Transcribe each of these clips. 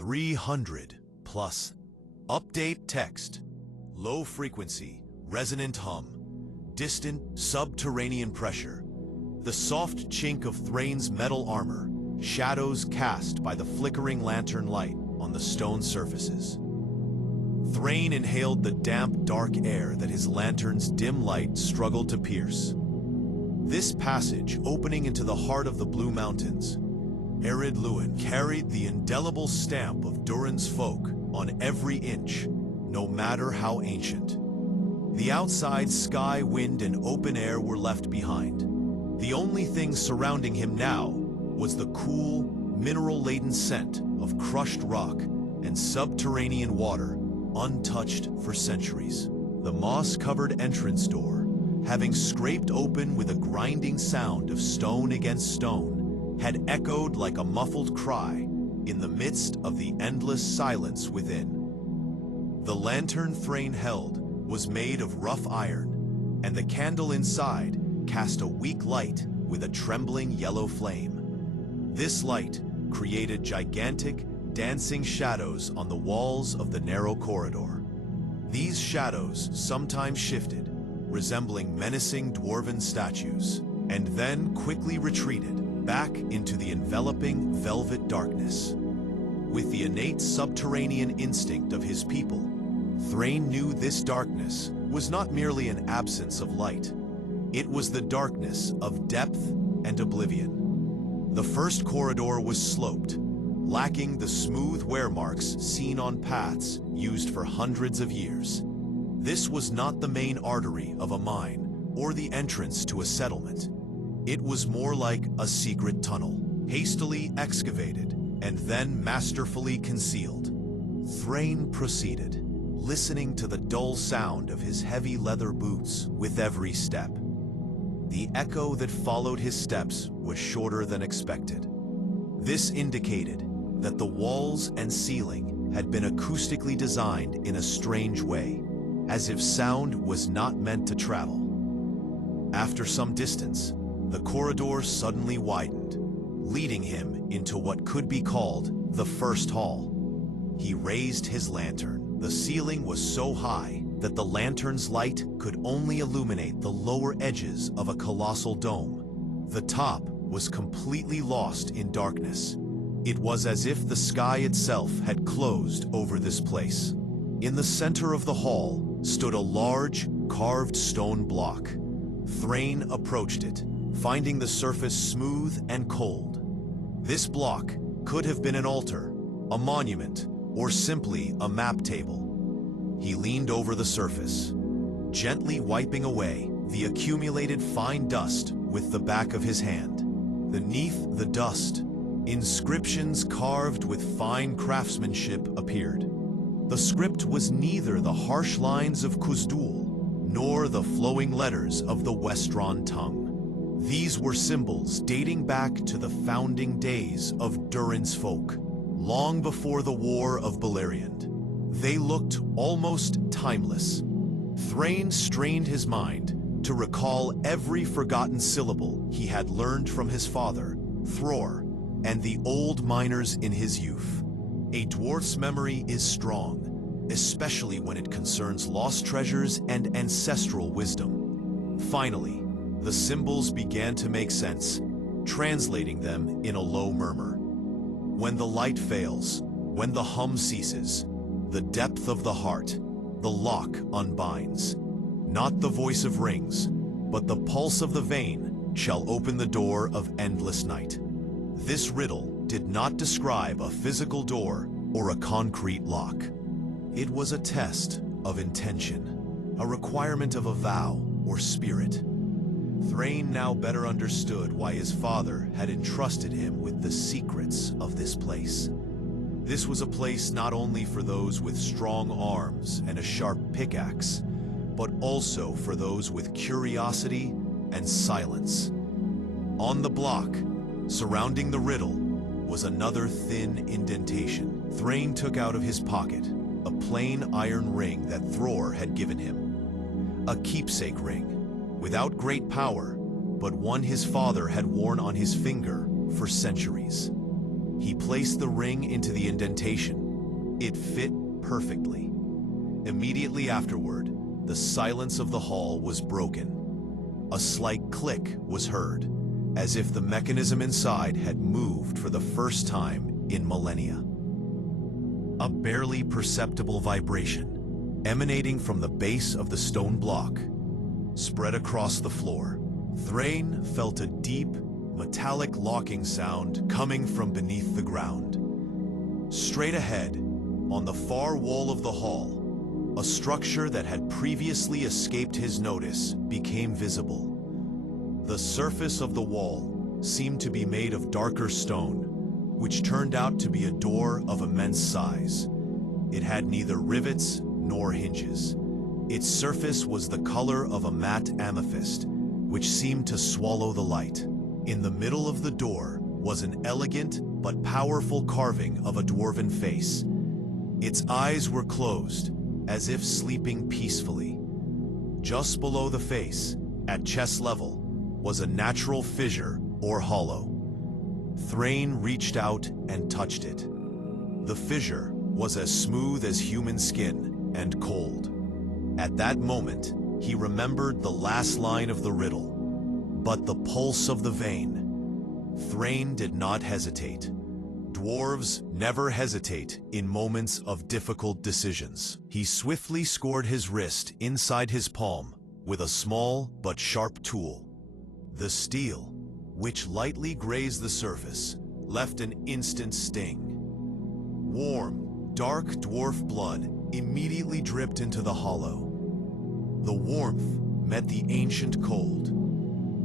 300 plus. Update text. Low frequency, resonant hum. Distant, subterranean pressure. The soft chink of Thrain's metal armor. Shadows cast by the flickering lantern light on the stone surfaces. Thrain inhaled the damp, dark air that his lantern's dim light struggled to pierce. This passage, opening into the heart of the Blue Mountains, Erebor carried the indelible stamp of Durin's folk on every inch, no matter how ancient. The outside sky, wind, and open air were left behind. The only thing surrounding him now was the cool, mineral-laden scent of crushed rock and subterranean water, untouched for centuries. The moss-covered entrance door, having scraped open with a grinding sound of stone against stone, had echoed like a muffled cry in the midst of the endless silence within. The lantern Thrain held was made of rough iron, and the candle inside cast a weak light with a trembling yellow flame. This light created gigantic, dancing shadows on the walls of the narrow corridor. These shadows sometimes shifted, resembling menacing dwarven statues, and then quickly retreated back into the enveloping velvet darkness. With the innate subterranean instinct of his people, Thrain knew this darkness was not merely an absence of light. It was the darkness of depth and oblivion. The first corridor was sloped, lacking the smooth wear marks seen on paths used for hundreds of years. This was not the main artery of a mine or the entrance to a settlement. It was more like a secret tunnel, hastily excavated and then masterfully concealed. Thrain proceeded, listening to the dull sound of his heavy leather boots with every step. The echo that followed his steps was shorter than expected. This indicated that the walls and ceiling had been acoustically designed in a strange way, as if sound was not meant to travel. After some distance, the corridor suddenly widened, leading him into what could be called the first hall. He raised his lantern. The ceiling was so high that the lantern's light could only illuminate the lower edges of a colossal dome. The top was completely lost in darkness. It was as if the sky itself had closed over this place. In the center of the hall stood a large, carved stone block. Thrain approached it, finding the surface smooth and cold. This block could have been an altar, a monument, or simply a map table. He leaned over the surface, gently wiping away the accumulated fine dust with the back of his hand. Beneath the dust, inscriptions carved with fine craftsmanship appeared. The script was neither the harsh lines of Khazad-dûm nor the flowing letters of the Westron tongue. These were symbols dating back to the founding days of Durin's folk, long before the War of Beleriand. They looked almost timeless. Thrain strained his mind to recall every forgotten syllable he had learned from his father, Thror, and the old miners in his youth. A dwarf's memory is strong, especially when it concerns lost treasures and ancestral wisdom. Finally, the symbols began to make sense, translating them in a low murmur. When the light fails, when the hum ceases, the depth of the heart, the lock unbinds. Not the voice of rings, but the pulse of the vein shall open the door of endless night. This riddle did not describe a physical door or a concrete lock. It was a test of intention, a requirement of a vow or spirit. Thrain now better understood why his father had entrusted him with the secrets of this place. This was a place not only for those with strong arms and a sharp pickaxe, but also for those with curiosity and silence. On the block, surrounding the riddle, was another thin indentation. Thrain took out of his pocket a plain iron ring that Thror had given him. A keepsake ring, without great power, but one his father had worn on his finger for centuries. He placed the ring into the indentation. It fit perfectly. Immediately afterward, the silence of the hall was broken. A slight click was heard, as if the mechanism inside had moved for the first time in millennia. A barely perceptible vibration, emanating from the base of the stone block, spread across the floor. Thrain felt a deep, metallic locking sound coming from beneath the ground. Straight ahead, on the far wall of the hall, a structure that had previously escaped his notice became visible. The surface of the wall seemed to be made of darker stone, which turned out to be a door of immense size. It had neither rivets nor hinges. Its surface was the color of a matte amethyst, which seemed to swallow the light. In the middle of the door was an elegant but powerful carving of a dwarven face. Its eyes were closed, as if sleeping peacefully. Just below the face, at chest level, was a natural fissure or hollow. Thrain reached out and touched it. The fissure was as smooth as human skin and cold. At that moment, he remembered the last line of the riddle, but the pulse of the vein. Thrain did not hesitate. Dwarves never hesitate in moments of difficult decisions. He swiftly scored his wrist inside his palm with a small but sharp tool. The steel, which lightly grazed the surface, left an instant sting. Warm, dark dwarf blood immediately dripped into the hollow. The warmth met the ancient cold.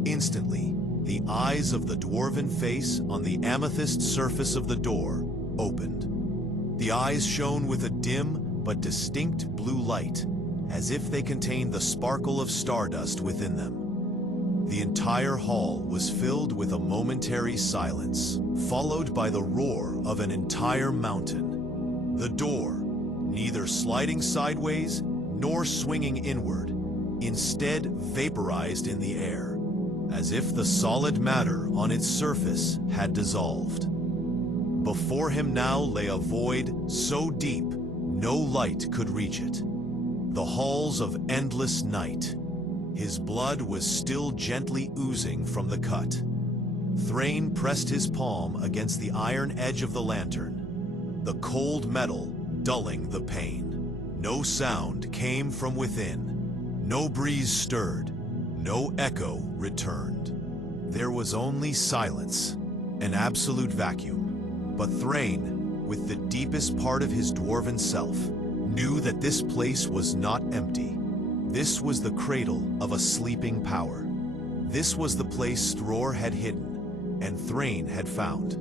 Instantly, the eyes of the dwarven face on the amethyst surface of the door opened. The eyes shone with a dim but distinct blue light, as if they contained the sparkle of stardust within them. The entire hall was filled with a momentary silence, followed by the roar of an entire mountain. The door, neither sliding sideways nor swinging inward, instead vaporized in the air, as if the solid matter on its surface had dissolved. Before him now lay a void so deep no light could reach it. The halls of endless night. His blood was still gently oozing from the cut. Thrain pressed his palm against the iron edge of the lantern, the cold metal dulling the pain. No sound came from within. No breeze stirred. No echo returned. There was only silence, an absolute vacuum. But Thrain, with the deepest part of his dwarven self, knew that this place was not empty. This was the cradle of a sleeping power. This was the place Thror had hidden, and Thrain had found.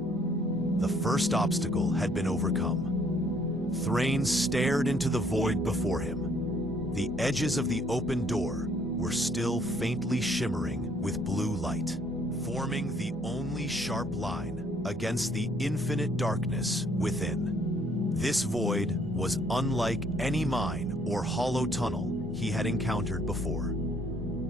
The first obstacle had been overcome. Thrain stared into the void before him. The edges of the open door were still faintly shimmering with blue light, forming the only sharp line against the infinite darkness within. This void was unlike any mine or hollow tunnel he had encountered before.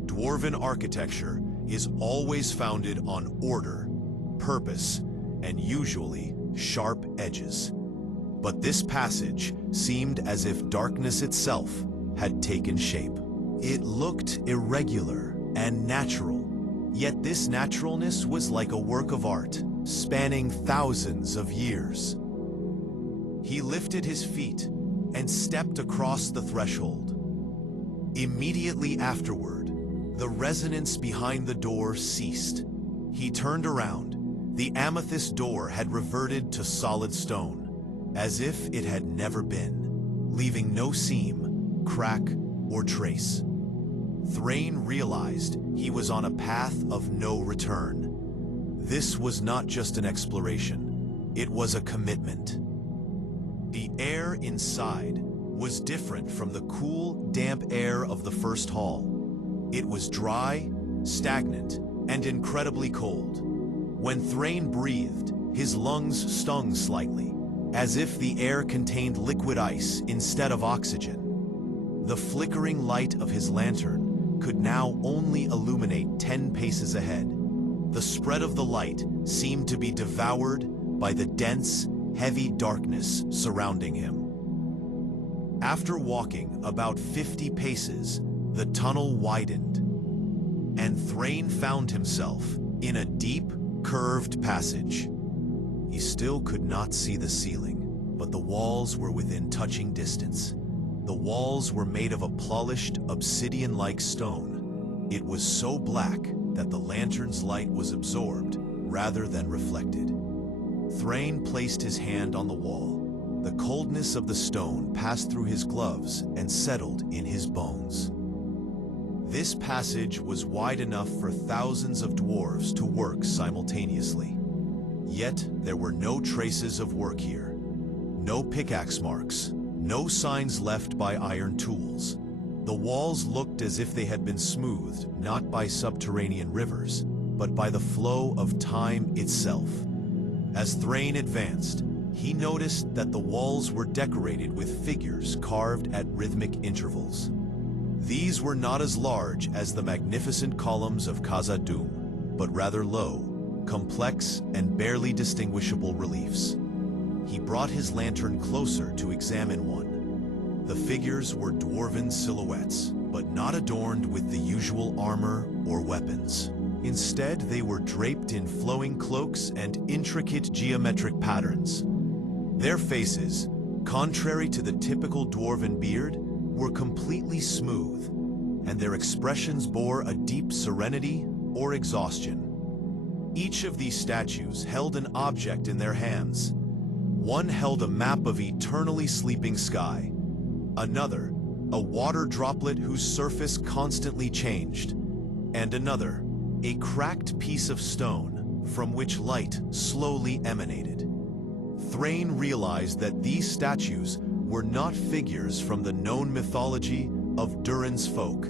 Dwarven architecture is always founded on order, purpose, and usually sharp edges. But this passage seemed as if darkness itself had taken shape. It looked irregular and natural, yet this naturalness was like a work of art, spanning thousands of years. He lifted his feet and stepped across the threshold. Immediately afterward, the resonance behind the door ceased. He turned around. The amethyst door had reverted to solid stone, as if it had never been, leaving no seam, crack, or trace. Thrain realized he was on a path of no return. This was not just an exploration, it was a commitment. The air inside was different from the cool, damp air of the first hall. It was dry, stagnant, and incredibly cold. When Thrain breathed, his lungs stung slightly, as if the air contained liquid ice instead of oxygen. The flickering light of his lantern could now only illuminate 10 paces ahead. The spread of the light seemed to be devoured, by the dense, heavy darkness surrounding him. After walking about 50 paces, the tunnel widened, and Thrain found himself in a deep, curved passage. He still could not see the ceiling, but the walls were within touching distance. The walls were made of a polished, obsidian-like stone. It was so black that the lantern's light was absorbed rather than reflected. Thrain placed his hand on the wall. The coldness of the stone passed through his gloves and settled in his bones. This passage was wide enough for thousands of dwarves to work simultaneously. Yet there were no traces of work here. No pickaxe marks, no signs left by iron tools. The walls looked as if they had been smoothed not by subterranean rivers, but by the flow of time itself. As Thrain advanced, he noticed that the walls were decorated with figures carved at rhythmic intervals. These were not as large as the magnificent columns of Khazad-dûm, but rather low, complex, and barely distinguishable reliefs. He brought his lantern closer to examine one. The figures were dwarven silhouettes, but not adorned with the usual armor or weapons. Instead, they were draped in flowing cloaks and intricate geometric patterns. Their faces, contrary to the typical dwarven beard, were completely smooth, and their expressions bore a deep serenity or exhaustion. Each of these statues held an object in their hands. One held a map of eternally sleeping sky. Another, a water droplet whose surface constantly changed. And another, a cracked piece of stone from which light slowly emanated. Thrain realized that these statues were not figures from the known mythology of Durin's folk.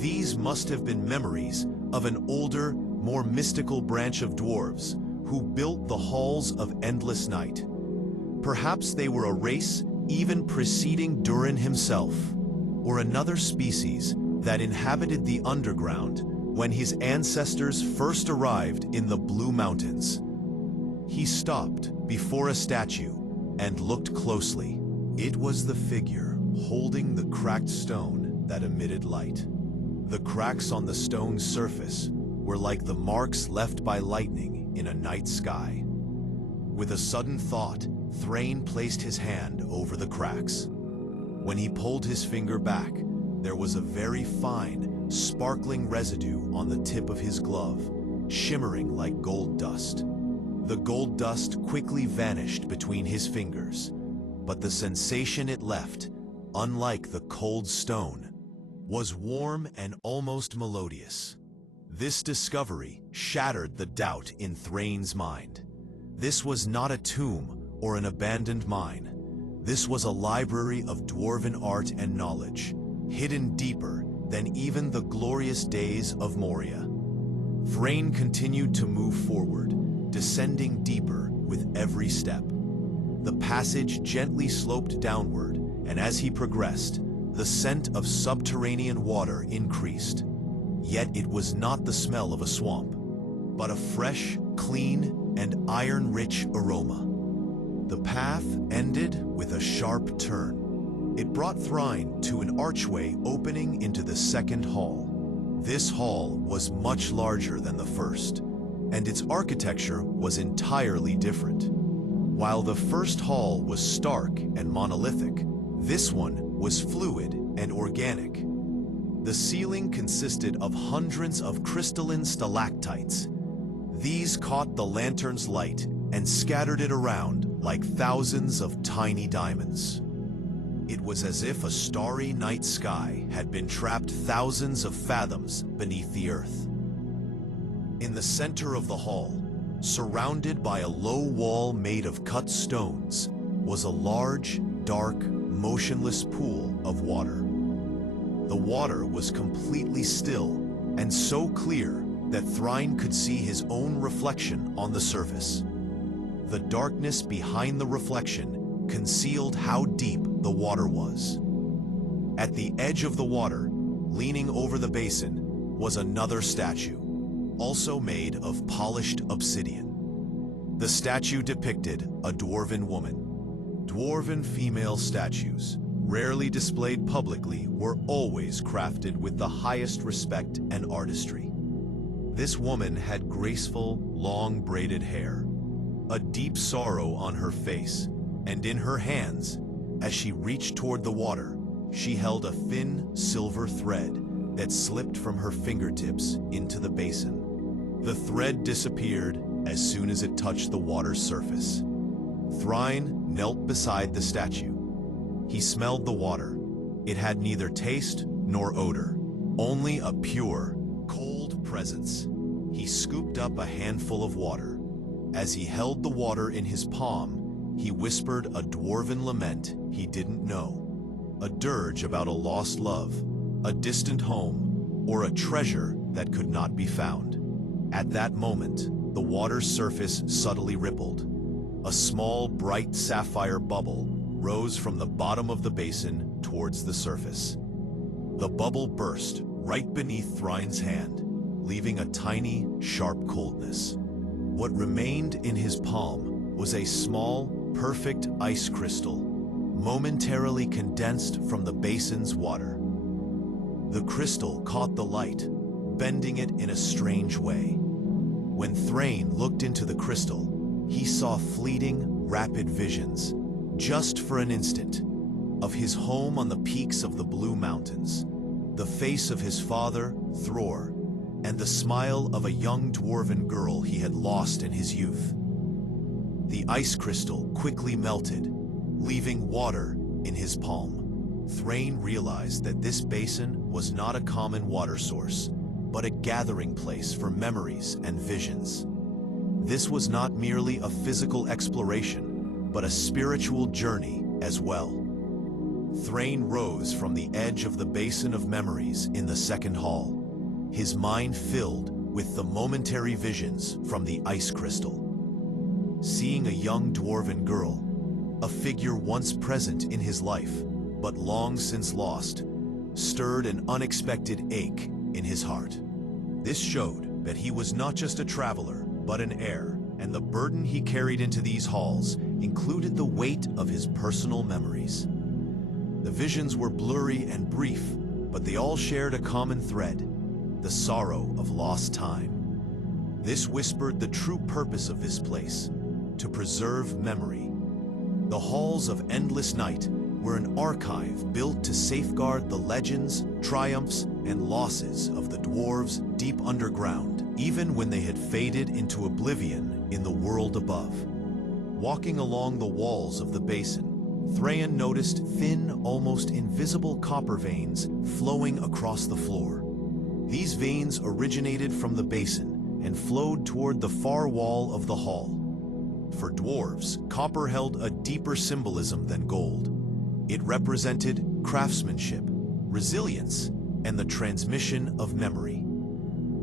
These must have been memories of an older, more mystical branch of dwarves who built the halls of endless night. Perhaps they were a race even preceding Durin himself, or another species that inhabited the underground when his ancestors first arrived in the Blue Mountains. He stopped before a statue and looked closely. It was the figure holding the cracked stone that emitted light. The cracks on the stone's surface were like the marks left by lightning in a night sky. With a sudden thought, Thrain placed his hand over the cracks. When he pulled his finger back, there was a very fine, sparkling residue on the tip of his glove, shimmering like gold dust. The gold dust quickly vanished between his fingers, but the sensation it left, unlike the cold stone, was warm and almost melodious. This discovery shattered the doubt in Thrain's mind. This was not a tomb or an abandoned mine. This was a library of dwarven art and knowledge, hidden deeper than even the glorious days of Moria. Thrain continued to move forward, descending deeper with every step. The passage gently sloped downward, and as he progressed, the scent of subterranean water increased. Yet it was not the smell of a swamp, but a fresh, clean, and iron-rich aroma. The path ended with a sharp turn. It brought Thrain to an archway opening into the second hall. This hall was much larger than the first, and its architecture was entirely different. While the first hall was stark and monolithic, this one was fluid and organic. The ceiling consisted of hundreds of crystalline stalactites. These caught the lantern's light and scattered it around like thousands of tiny diamonds. It was as if a starry night sky had been trapped thousands of fathoms beneath the earth. In the center of the hall, surrounded by a low wall made of cut stones, was a large, dark, motionless pool of water. The water was completely still and so clear that Thrain could see his own reflection on the surface. The darkness behind the reflection concealed how deep the water was. At the edge of the water, leaning over the basin, was another statue, also made of polished obsidian. The statue depicted a dwarven woman. Dwarven female statues, rarely displayed publicly, were always crafted with the highest respect and artistry. This woman had graceful, long braided hair, a deep sorrow on her face, and in her hands, as she reached toward the water, she held a thin silver thread that slipped from her fingertips into the basin. The thread disappeared as soon as it touched the water's surface. Thrain knelt beside the statue. He smelled the water. It had neither taste nor odor, only a pure, cold presence. He scooped up a handful of water. As he held the water in his palm, he whispered a dwarven lament he didn't know, a dirge about a lost love, a distant home, or a treasure that could not be found. At that moment, the water's surface subtly rippled. A small, bright sapphire bubble rose from the bottom of the basin towards the surface. The bubble burst right beneath Threin's hand, leaving a tiny, sharp coldness. What remained in his palm was a small, perfect ice crystal, momentarily condensed from the basin's water. The crystal caught the light, bending it in a strange way. When Thrain looked into the crystal, he saw fleeting, rapid visions, just for an instant, of his home on the peaks of the Blue Mountains, the face of his father, Thror, and the smile of a young dwarven girl he had lost in his youth. The ice crystal quickly melted, leaving water in his palm. Thrain realized that this basin was not a common water source, but a gathering place for memories and visions. This was not merely a physical exploration, but a spiritual journey as well. Thrain rose from the edge of the basin of memories in the second hall, his mind filled with the momentary visions from the ice crystal. Seeing a young dwarven girl, a figure once present in his life, but long since lost, stirred an unexpected ache in his heart. This showed that he was not just a traveler, but an heir, and the burden he carried into these halls included the weight of his personal memories. The visions were blurry and brief, but they all shared a common thread: the sorrow of lost time. This whispered the true purpose of this place: to preserve memory. The halls of Endless Night were an archive built to safeguard the legends, triumphs, and losses of the dwarves deep underground, even when they had faded into oblivion in the world above. Walking along the walls of the basin, Thrain noticed thin, almost invisible copper veins flowing across the floor. These veins originated from the basin and flowed toward the far wall of the hall. For dwarves, copper held a deeper symbolism than gold. It represented craftsmanship, resilience, and the transmission of memory.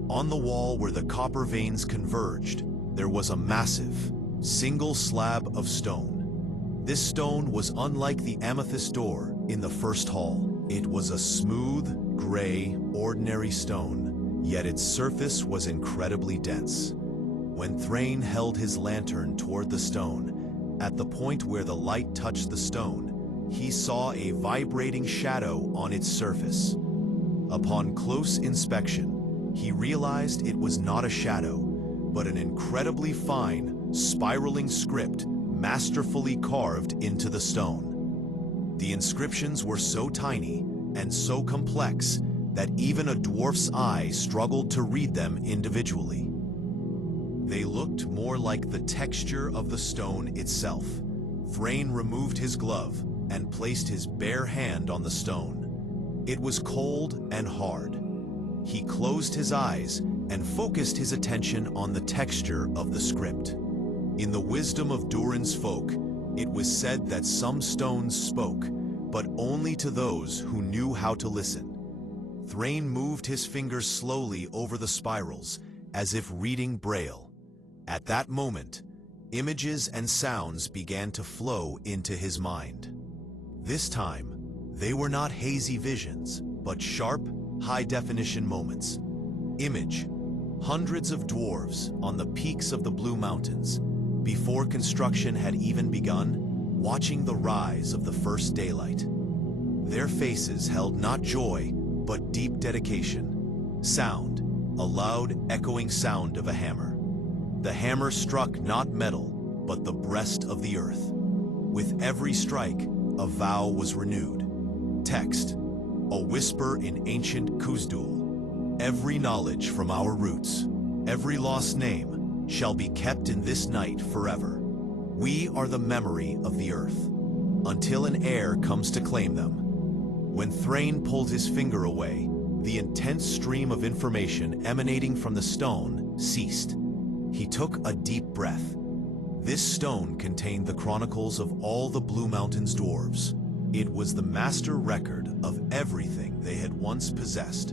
On the wall where the copper veins converged, there was a massive, single slab of stone. This stone was unlike the amethyst door in the first hall. It was a smooth, gray, ordinary stone, yet its surface was incredibly dense. When Thrain held his lantern toward the stone, at the point where the light touched the stone, he saw a vibrating shadow on its surface. Upon close inspection, he realized it was not a shadow, but an incredibly fine, spiraling script masterfully carved into the stone. The inscriptions were so tiny and so complex that even a dwarf's eye struggled to read them individually. They looked more like the texture of the stone itself. Thrain removed his glove and placed his bare hand on the stone. It was cold and hard. He closed his eyes and focused his attention on the texture of the script. In the wisdom of Durin's folk, it was said that some stones spoke, but only to those who knew how to listen. Thrain moved his fingers slowly over the spirals, as if reading Braille. At that moment, images and sounds began to flow into his mind. This time, they were not hazy visions, but sharp, high-definition moments. Image: hundreds of dwarves on the peaks of the Blue Mountains, before construction had even begun, watching the rise of the first daylight. Their faces held not joy, but deep dedication. Sound, a loud, echoing sound of a hammer. The hammer struck not metal, but the breast of the earth. With every strike, a vow was renewed. Text, a whisper in ancient Khazad-dûm. Every knowledge from our roots, every lost name, shall be kept in this night forever. We are the memory of the earth, until an heir comes to claim them. When Thrain pulled his finger away, the intense stream of information emanating from the stone ceased. He took a deep breath. This stone contained the chronicles of all the Blue Mountains dwarves. It was the master record of everything they had once possessed.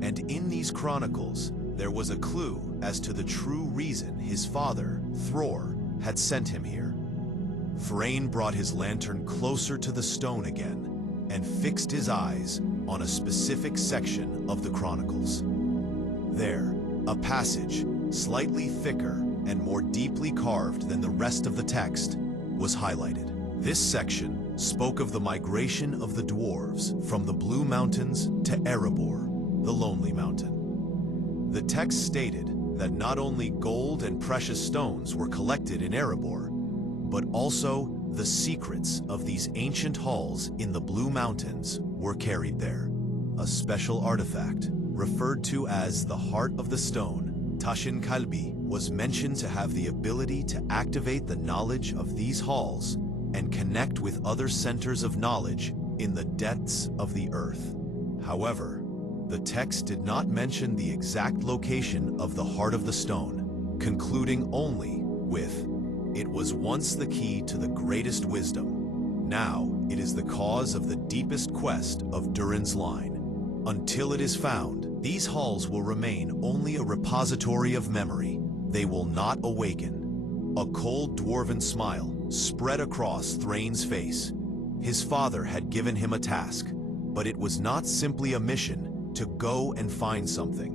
And in these chronicles, there was a clue as to the true reason his father, Thror, had sent him here. Thrain brought his lantern closer to the stone again and fixed his eyes on a specific section of the chronicles. There, a passage, slightly thicker and more deeply carved than the rest of the text, was highlighted. This section spoke of the migration of the dwarves from the Blue Mountains to Erebor, the Lonely Mountain. The text stated that not only gold and precious stones were collected in Erebor, but also the secrets of these ancient halls in the Blue Mountains were carried there. A special artifact, referred to as the Heart of the Stone, Tashin Kalbi, was mentioned to have the ability to activate the knowledge of these halls and connect with other centers of knowledge in the depths of the earth. However, the text did not mention the exact location of the Heart of the Stone, concluding only with, "It was once the key to the greatest wisdom. Now it is the cause of the deepest quest of Durin's line. Until it is found, these halls will remain only a repository of memory. They will not awaken." A cold dwarven smile spread across Thrain's face. His father had given him a task, but it was not simply a mission to go and find something.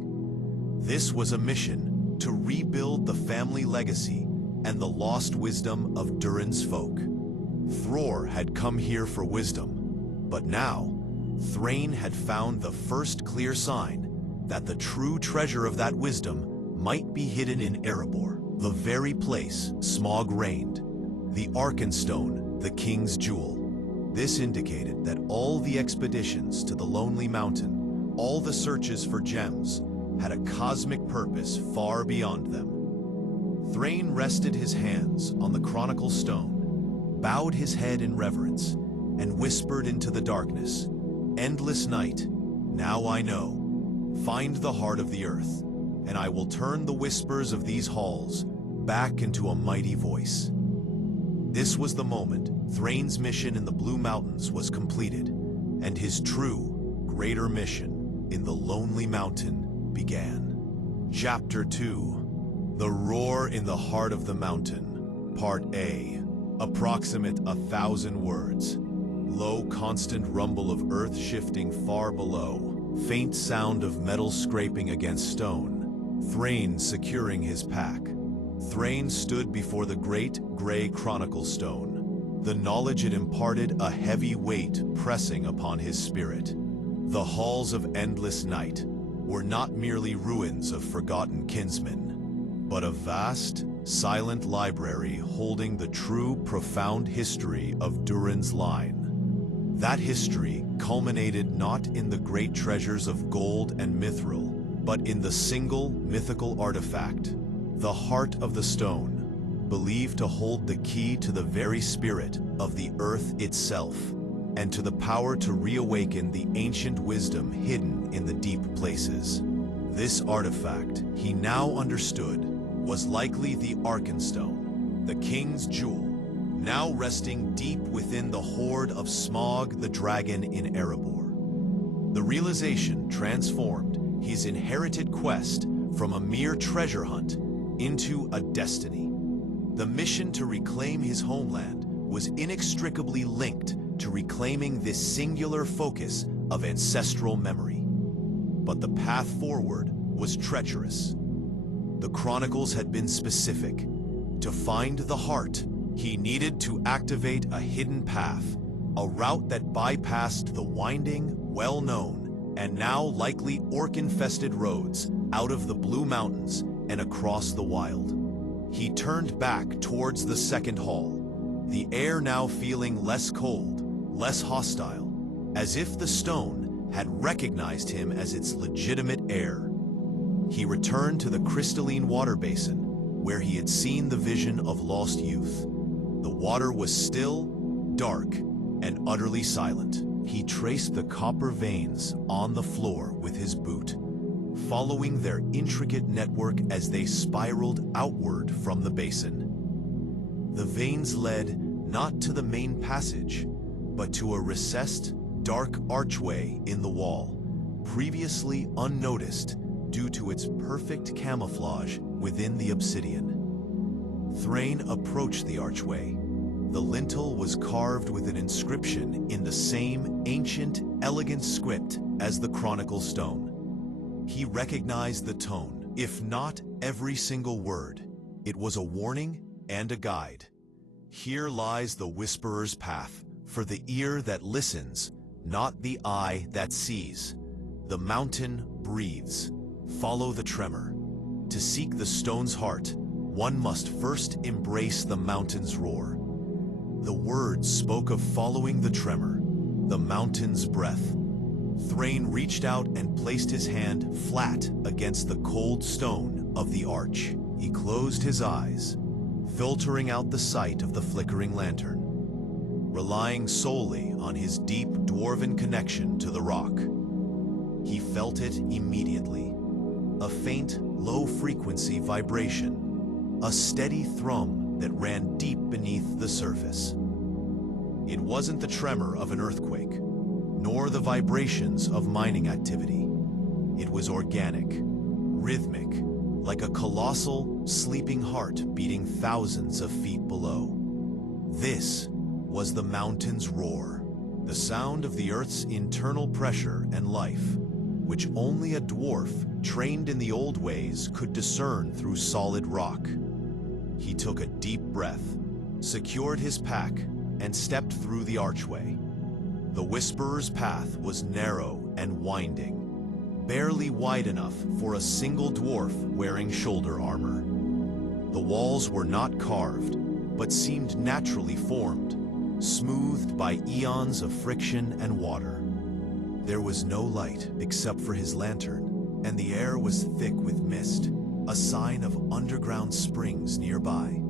This was a mission to rebuild the family legacy and the lost wisdom of Durin's folk. Thror had come here for wisdom, but now, Thrain had found the first clear sign that the true treasure of that wisdom might be hidden in Erebor, the very place Smaug reigned. The Arkenstone, the king's jewel. This indicated that all the expeditions to the Lonely Mountain, all the searches for gems, had a cosmic purpose far beyond them. Thrain rested his hands on the chronicle stone, bowed his head in reverence, and whispered into the darkness, "Endless night, now I know. Find the heart of the earth, and I will turn the whispers of these halls back into a mighty voice." This was the moment Thrain's mission in the Blue Mountains was completed, and his true, greater mission in the Lonely Mountain began. Chapter 2. The Roar in the Heart of the Mountain, Part A. Approximate 1,000 words. Low constant rumble of earth shifting far below. Faint sound of metal scraping against stone. Thrain securing his pack. Thrain stood before the great gray chronicle stone. The knowledge it imparted a heavy weight pressing upon his spirit. The halls of endless night were not merely ruins of forgotten kinsmen, but a vast, silent library holding the true, profound history of Durin's line. That history culminated not in the great treasures of gold and mithril, but in the single mythical artifact, the Heart of the Stone, believed to hold the key to the very spirit of the earth itself, and to the power to reawaken the ancient wisdom hidden in the deep places. This artifact, he now understood, was likely the Arkenstone, the king's jewel, now resting deep within the hoard of Smaug the dragon in Erebor. The realization transformed his inherited quest from a mere treasure hunt into a destiny. The mission to reclaim his homeland was inextricably linked to reclaiming this singular focus of ancestral memory. But the path forward was treacherous. The chronicles had been specific. To find the heart, he needed to activate a hidden path, a route that bypassed the winding, well-known, and now likely orc-infested roads out of the Blue Mountains and across the wild. He turned back towards the second hall, the air now feeling less cold, less hostile, as if the stone had recognized him as its legitimate heir. He returned to the crystalline water basin, where he had seen the vision of lost youth. The water was still, dark, and utterly silent. He traced the copper veins on the floor with his boot, following their intricate network as they spiraled outward from the basin. The veins led not to the main passage, but to a recessed, dark archway in the wall, previously unnoticed due to its perfect camouflage within the obsidian. Thrain approached the archway. The lintel was carved with an inscription in the same ancient, elegant script as the chronicle stone. He recognized the tone, if not every single word. It was a warning and a guide. Here lies the Whisperer's path, for the ear that listens, not the eye that sees. The mountain breathes. Follow the tremor. To seek the stone's heart, one must first embrace the mountain's roar. The words spoke of following the tremor, the mountain's breath. Thrain reached out and placed his hand flat against the cold stone of the arch. He closed his eyes, filtering out the sight of the flickering lantern, relying solely on his deep dwarven connection to the rock. He felt it immediately. A faint, low-frequency vibration, a steady thrum that ran deep beneath the surface. It wasn't the tremor of an earthquake, nor the vibrations of mining activity. It was organic, rhythmic, like a colossal, sleeping heart beating thousands of feet below. This was the mountain's roar, the sound of the Earth's internal pressure and life, which only a dwarf trained in the old ways could discern through solid rock. He took a deep breath, secured his pack, and stepped through the archway. The Whisperer's path was narrow and winding, barely wide enough for a single dwarf wearing shoulder armor. The walls were not carved, but seemed naturally formed, smoothed by eons of friction and water. There was no light except for his lantern, and the air was thick with mist, a sign of underground springs nearby.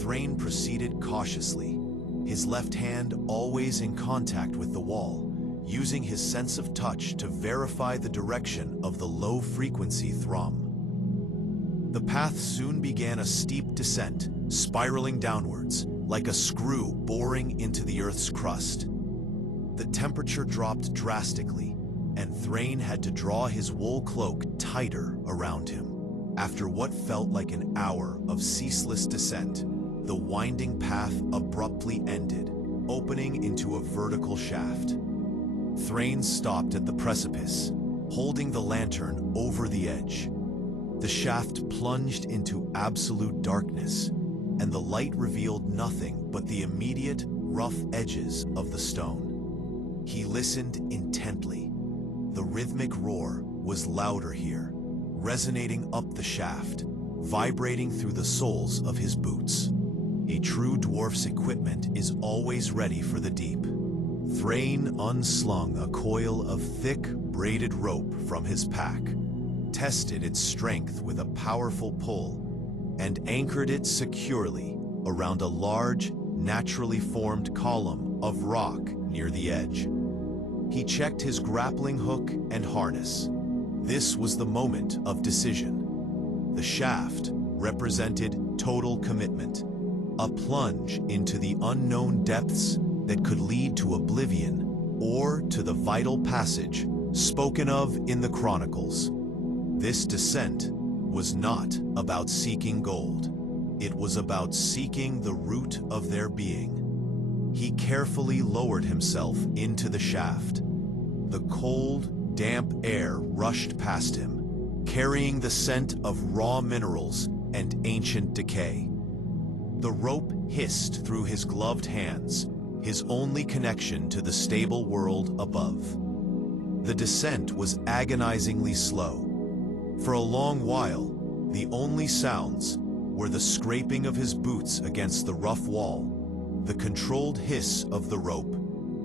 Thrain proceeded cautiously, his left hand always in contact with the wall, using his sense of touch to verify the direction of the low-frequency thrum. The path soon began a steep descent, spiraling downwards, like a screw boring into the Earth's crust. The temperature dropped drastically, and Thrain had to draw his wool cloak tighter around him. After what felt like an hour of ceaseless descent, the winding path abruptly ended, opening into a vertical shaft. Thrain stopped at the precipice, holding the lantern over the edge. The shaft plunged into absolute darkness, and the light revealed nothing but the immediate, rough edges of the stone. He listened intently. The rhythmic roar was louder here, resonating up the shaft, vibrating through the soles of his boots. A true dwarf's equipment is always ready for the deep. Thrain unslung a coil of thick, braided rope from his pack, tested its strength with a powerful pull, and anchored it securely around a large, naturally formed column of rock near the edge. He checked his grappling hook and harness. This was the moment of decision. The shaft represented total commitment, a plunge into the unknown depths that could lead to oblivion or to the vital passage spoken of in the chronicles. This descent was not about seeking gold. It was about seeking the root of their being. He carefully lowered himself into the shaft. The cold, damp air rushed past him, carrying the scent of raw minerals and ancient decay. The rope hissed through his gloved hands, his only connection to the stable world above. The descent was agonizingly slow. For a long while, the only sounds were the scraping of his boots against the rough wall, the controlled hiss of the rope,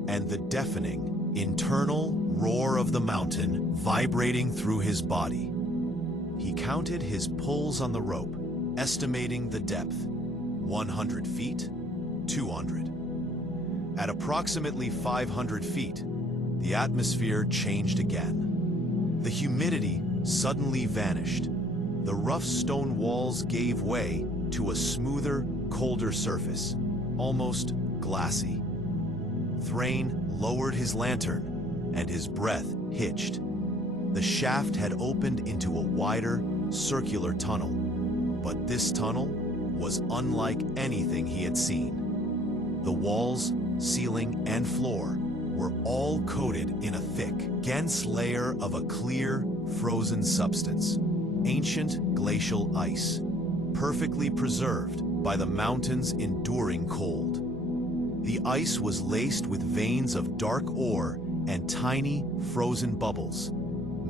and the deafening, internal roar of the mountain vibrating through his body. He counted his pulls on the rope, estimating the depth. 100 feet, 200. At approximately 500 feet, the atmosphere changed again. The humidity suddenly vanished. The rough stone walls gave way to a smoother, colder surface, almost glassy. Thrain lowered his lantern, and his breath hitched. The shaft had opened into a wider, circular tunnel, but this tunnel was unlike anything he had seen. The walls, ceiling, and floor were all coated in a thick, dense layer of a clear, frozen substance, ancient glacial ice, perfectly preserved by the mountain's enduring cold. The ice was laced with veins of dark ore and tiny, frozen bubbles,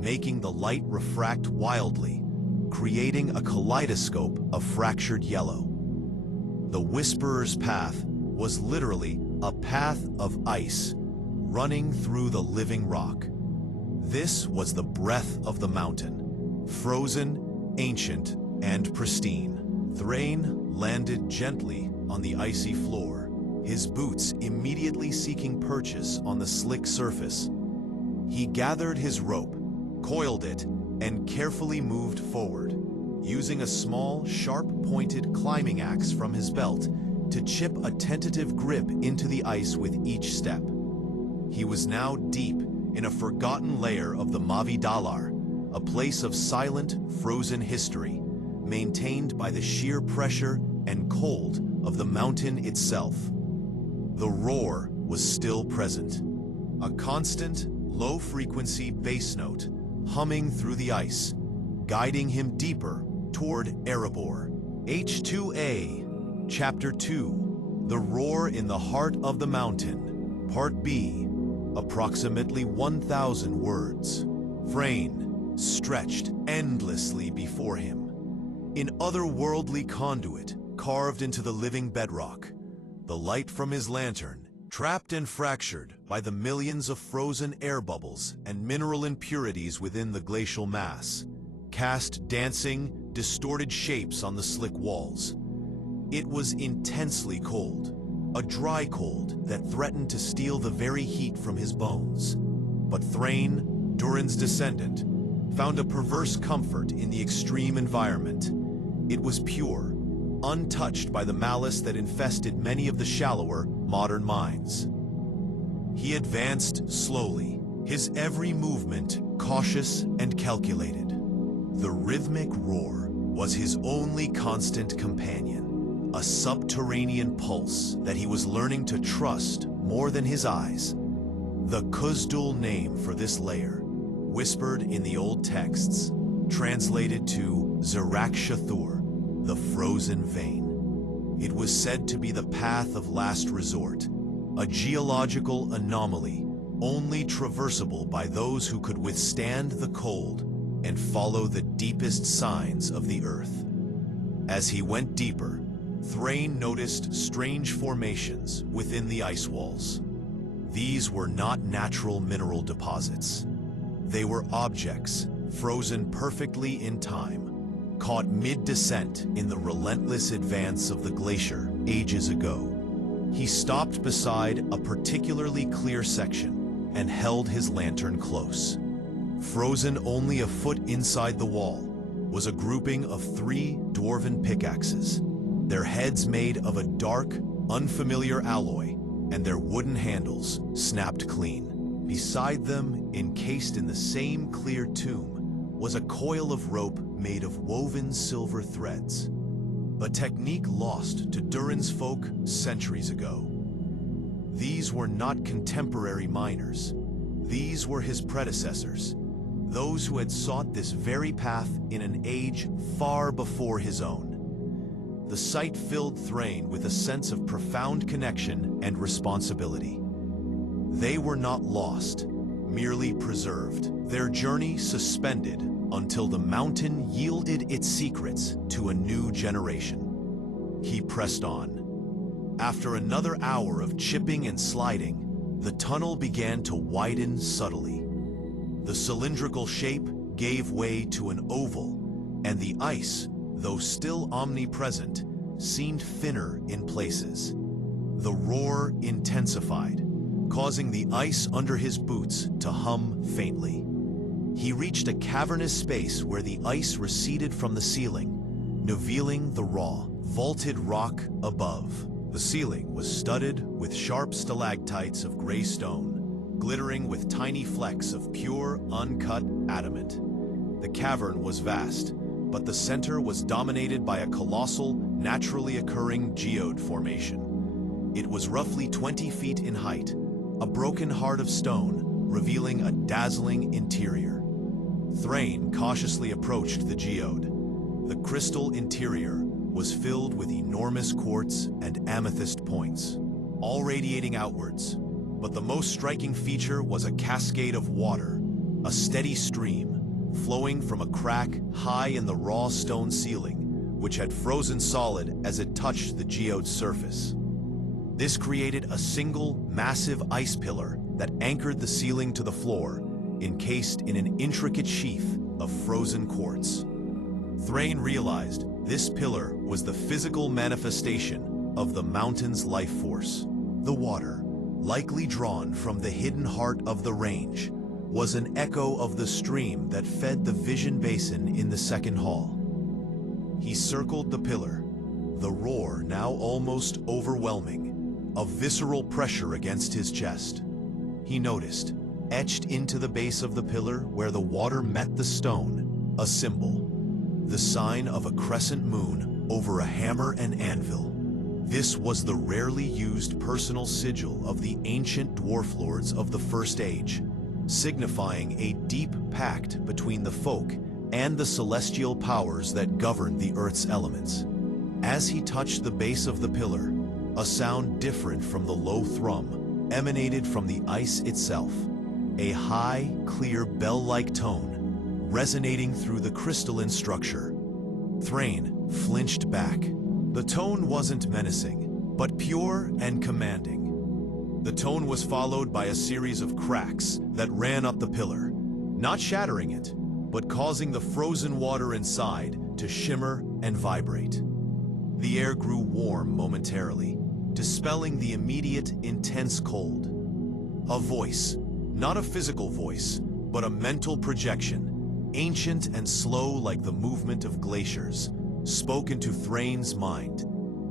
making the light refract wildly, creating a kaleidoscope of fractured yellow. The Whisperer's path was literally a path of ice running through the living rock. This was the breath of the mountain, frozen, ancient, and pristine. Thrain landed gently on the icy floor, his boots immediately seeking purchase on the slick surface. He gathered his rope, coiled it, and carefully moved forward, using a small, sharp-pointed climbing axe from his belt to chip a tentative grip into the ice with each step. He was now deep in a forgotten layer of the Mavi Dalar, a place of silent, frozen history, maintained by the sheer pressure and cold of the mountain itself. The roar was still present, a constant, low-frequency bass note humming through the ice, guiding him deeper toward Erebor. H2A, Chapter 2, The Roar in the Heart of the Mountain, Part B, approximately 1,000 words. Thrain stretched endlessly before him. In otherworldly conduit carved into the living bedrock, the light from his lantern, trapped and fractured by the millions of frozen air bubbles and mineral impurities within the glacial mass, cast dancing, distorted shapes on the slick walls. It was intensely cold, a dry cold that threatened to steal the very heat from his bones. But Thrain, Durin's descendant, found a perverse comfort in the extreme environment. It was pure, untouched by the malice that infested many of the shallower, modern mines. He advanced slowly, his every movement cautious and calculated. The rhythmic roar was his only constant companion, a subterranean pulse that he was learning to trust more than his eyes. The Khazad-dûm name for this layer, whispered in the old texts, translated to Relaxation, the frozen vein. It was said to be the path of last resort, a geological anomaly only traversable by those who could withstand the cold and follow the deepest signs of the earth. As he went deeper, Thrain noticed strange formations within the ice walls. These were not natural mineral deposits. They were objects frozen perfectly in time, caught mid-descent in the relentless advance of the glacier ages ago. He stopped beside a particularly clear section and held his lantern close. Frozen only a foot inside the wall was a grouping of 3 dwarven pickaxes, their heads made of a dark, unfamiliar alloy, and their wooden handles snapped clean. Beside them, encased in the same clear tomb, was a coil of rope made of woven silver threads, a technique lost to Durin's folk centuries ago. These were not contemporary miners. These were his predecessors, those who had sought this very path in an age far before his own. The sight filled Thrain with a sense of profound connection and responsibility. They were not lost, merely preserved, their journey suspended until the mountain yielded its secrets to a new generation. He pressed on. After another hour of chipping and sliding, the tunnel began to widen subtly. The cylindrical shape gave way to an oval, and the ice, though still omnipresent, seemed thinner in places. The roar intensified, causing the ice under his boots to hum faintly. He reached a cavernous space where the ice receded from the ceiling, revealing the raw, vaulted rock above. The ceiling was studded with sharp stalactites of gray stone, glittering with tiny flecks of pure, uncut adamant. The cavern was vast, but the center was dominated by a colossal, naturally occurring geode formation. It was roughly 20 feet in height, a broken heart of stone, revealing a dazzling interior. Thrain cautiously approached the geode. The crystal interior was filled with enormous quartz and amethyst points, all radiating outwards. But the most striking feature was a cascade of water, a steady stream, flowing from a crack high in the raw stone ceiling, which had frozen solid as it touched the geode's surface. This created a single, massive ice pillar that anchored the ceiling to the floor, encased in an intricate sheath of frozen quartz. Thrain realized this pillar was the physical manifestation of the mountain's life force. The water, likely drawn from the hidden heart of the range, was an echo of the stream that fed the vision basin in the second hall. He circled the pillar, the roar now almost overwhelming, a visceral pressure against his chest. He noticed, etched into the base of the pillar where the water met the stone, a symbol, the sign of a crescent moon over a hammer and anvil. This was the rarely used personal sigil of the ancient dwarf lords of the First Age, signifying a deep pact between the folk and the celestial powers that governed the Earth's elements. As he touched the base of the pillar, a sound different from the low thrum emanated from the ice itself, a high, clear bell-like tone resonating through the crystalline structure. Thrain flinched back. The tone wasn't menacing, but pure and commanding. The tone was followed by a series of cracks that ran up the pillar, not shattering it, but causing the frozen water inside to shimmer and vibrate. The air grew warm momentarily, dispelling the immediate, intense cold. A voice, not a physical voice, but a mental projection, ancient and slow like the movement of glaciers, spoke into Thrain's mind,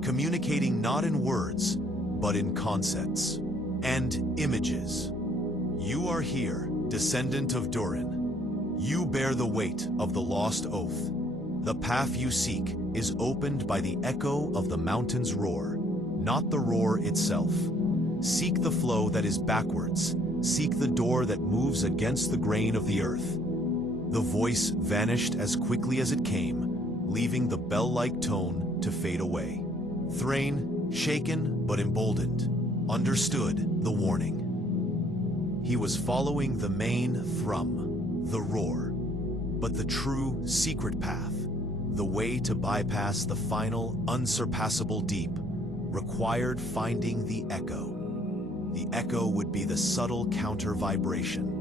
communicating not in words, but in concepts and images. You are here, descendant of Durin. You bear the weight of the lost oath. The path you seek is opened by the echo of the mountain's roar, not the roar itself. Seek the flow that is backwards. Seek the door that moves against the grain of the earth. The voice vanished as quickly as it came, leaving the bell-like tone to fade away. Thrain, shaken but emboldened, understood the warning. He was following the main thrum, the roar, but the true secret path, the way to bypass the final, unsurpassable deep, required finding the echo. The echo would be the subtle counter-vibration,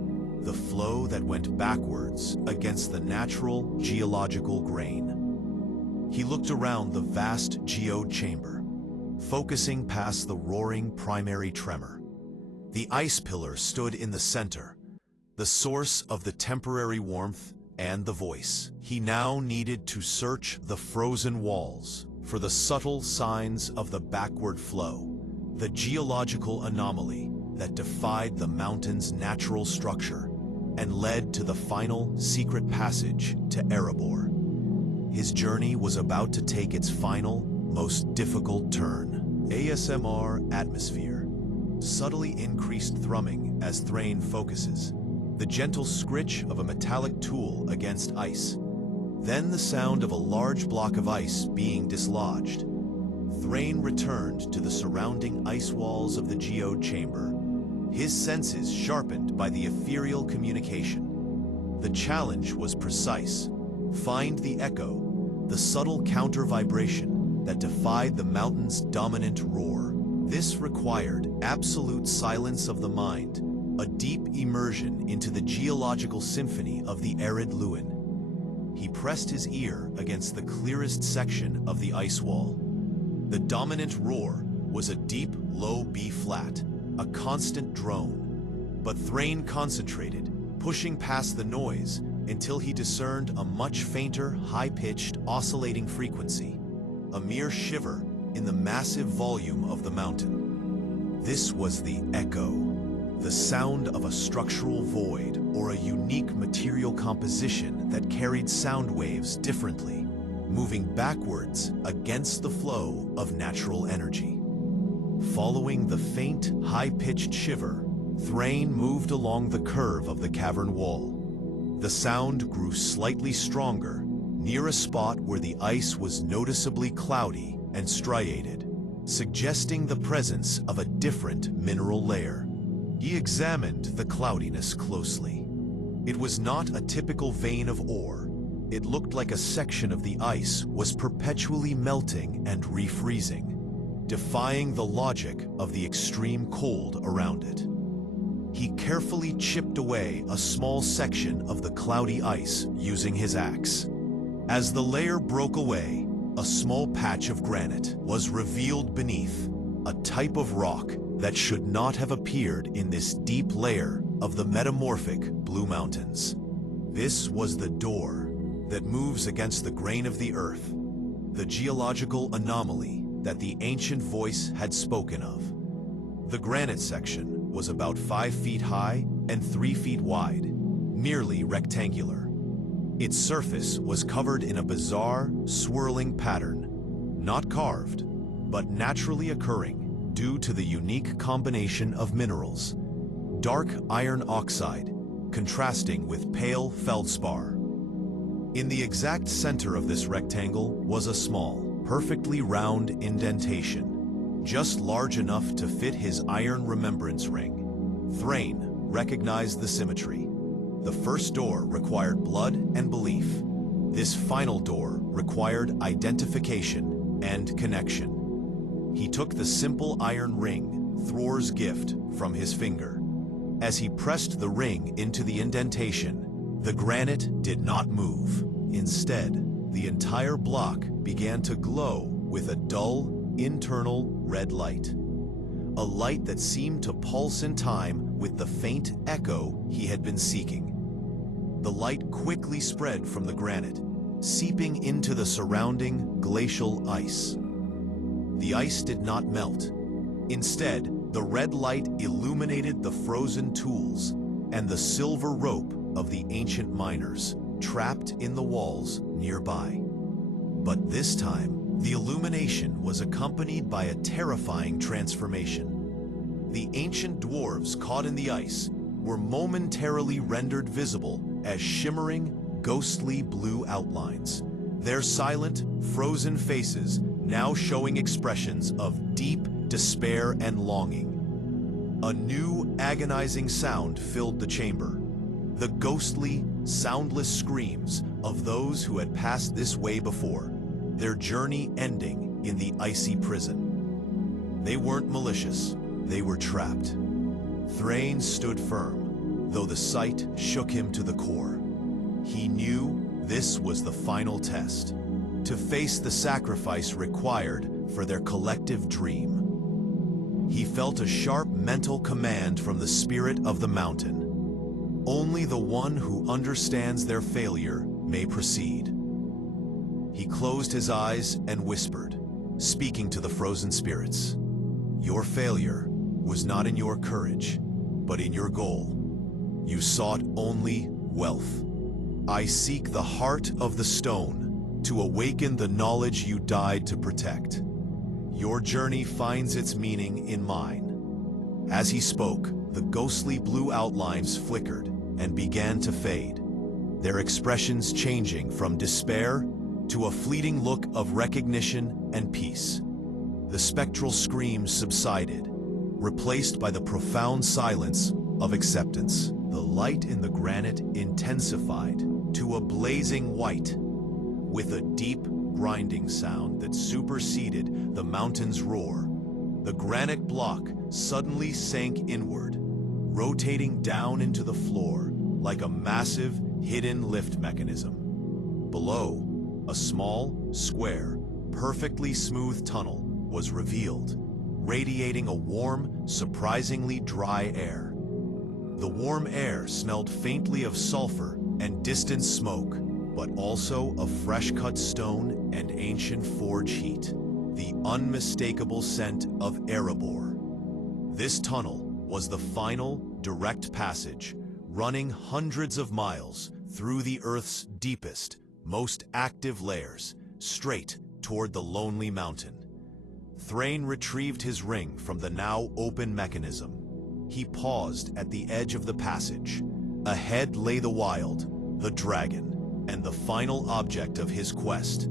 the flow that went backwards against the natural geological grain. He looked around the vast geode chamber, focusing past the roaring primary tremor. The ice pillar stood in the center, the source of the temporary warmth and the voice. He now needed to search the frozen walls for the subtle signs of the backward flow, the geological anomaly that defied the mountain's natural structure and led to the final secret passage to Erebor. His journey was about to take its final, most difficult turn. ASMR atmosphere. Subtly increased thrumming as Thrain focuses. The gentle scritch of a metallic tool against ice. Then the sound of a large block of ice being dislodged. Thrain returned to the surrounding ice walls of the geode chamber, his senses sharpened by the ethereal communication. The challenge was precise. Find the echo, the subtle counter-vibration that defied the mountain's dominant roar. This required absolute silence of the mind, a deep immersion into the geological symphony of the arid Lewin. He pressed his ear against the clearest section of the ice wall. The dominant roar was a deep, low B-flat, a constant drone. But Thrain concentrated, pushing past the noise until he discerned a much fainter, high-pitched, oscillating frequency, a mere shiver in the massive volume of the mountain. This was the echo, the sound of a structural void or a unique material composition that carried sound waves differently, moving backwards against the flow of natural energy. Following the faint, high-pitched shiver, Thrain moved along the curve of the cavern wall. The sound grew slightly stronger, near a spot where the ice was noticeably cloudy and striated, suggesting the presence of a different mineral layer. He examined the cloudiness closely. It was not a typical vein of ore. It looked like a section of the ice was perpetually melting and refreezing, defying the logic of the extreme cold around it. He carefully chipped away a small section of the cloudy ice using his axe. As the layer broke away, a small patch of granite was revealed beneath, a type of rock that should not have appeared in this deep layer of the metamorphic Blue Mountains. This was the door that moves against the grain of the earth, the geological anomaly that the ancient voice had spoken of. The granite section was about 5 feet high and 3 feet wide, nearly rectangular. Its surface was covered in a bizarre, swirling pattern, not carved, but naturally occurring due to the unique combination of minerals. Dark iron oxide, contrasting with pale feldspar. In the exact center of this rectangle was a small, perfectly round indentation, just large enough to fit his iron remembrance ring. Thrain recognized the symmetry. The first door required blood and belief. This final door required identification and connection. He took the simple iron ring, Thror's gift, from his finger. As he pressed the ring into the indentation, the granite did not move. Instead, the entire block began to glow with a dull, internal red light. A light that seemed to pulse in time with the faint echo he had been seeking. The light quickly spread from the granite, seeping into the surrounding glacial ice. The ice did not melt. Instead, the red light illuminated the frozen tools and the silver rope of the ancient miners trapped in the walls nearby. But this time, the illumination was accompanied by a terrifying transformation. The ancient dwarves caught in the ice were momentarily rendered visible as shimmering, ghostly blue outlines, their silent, frozen faces now showing expressions of deep despair and longing. A new, agonizing sound filled the chamber, the ghostly, soundless screams of those who had passed this way before, their journey ending in the icy prison. They weren't malicious, they were trapped. Thrain stood firm, though the sight shook him to the core. He knew this was the final test, to face the sacrifice required for their collective dream. He felt a sharp mental command from the spirit of the mountain. Only the one who understands their failure may proceed. He closed his eyes and whispered, speaking to the frozen spirits. Your failure was not in your courage, but in your goal. You sought only wealth. I seek the heart of the stone to awaken the knowledge you died to protect. Your journey finds its meaning in mine. As he spoke, the ghostly blue outlines flickered and began to fade, their expressions changing from despair to a fleeting look of recognition and peace. The spectral screams subsided, replaced by the profound silence of acceptance. The light in the granite intensified to a blazing white, with a deep, grinding sound that superseded the mountain's roar. The granite block suddenly sank inward, rotating down into the floor like a massive, hidden lift mechanism. Below, a small, square, perfectly smooth tunnel was revealed, radiating a warm, surprisingly dry air. The warm air smelled faintly of sulfur and distant smoke, but also of fresh-cut stone and ancient forge heat, the unmistakable scent of Erebor. This tunnel was the final, direct passage, running hundreds of miles through the Earth's deepest, most active layers, straight toward the lonely mountain. Thrain retrieved his ring from the now open mechanism. He paused at the edge of the passage. Ahead lay the wild, the dragon, and the final object of his quest.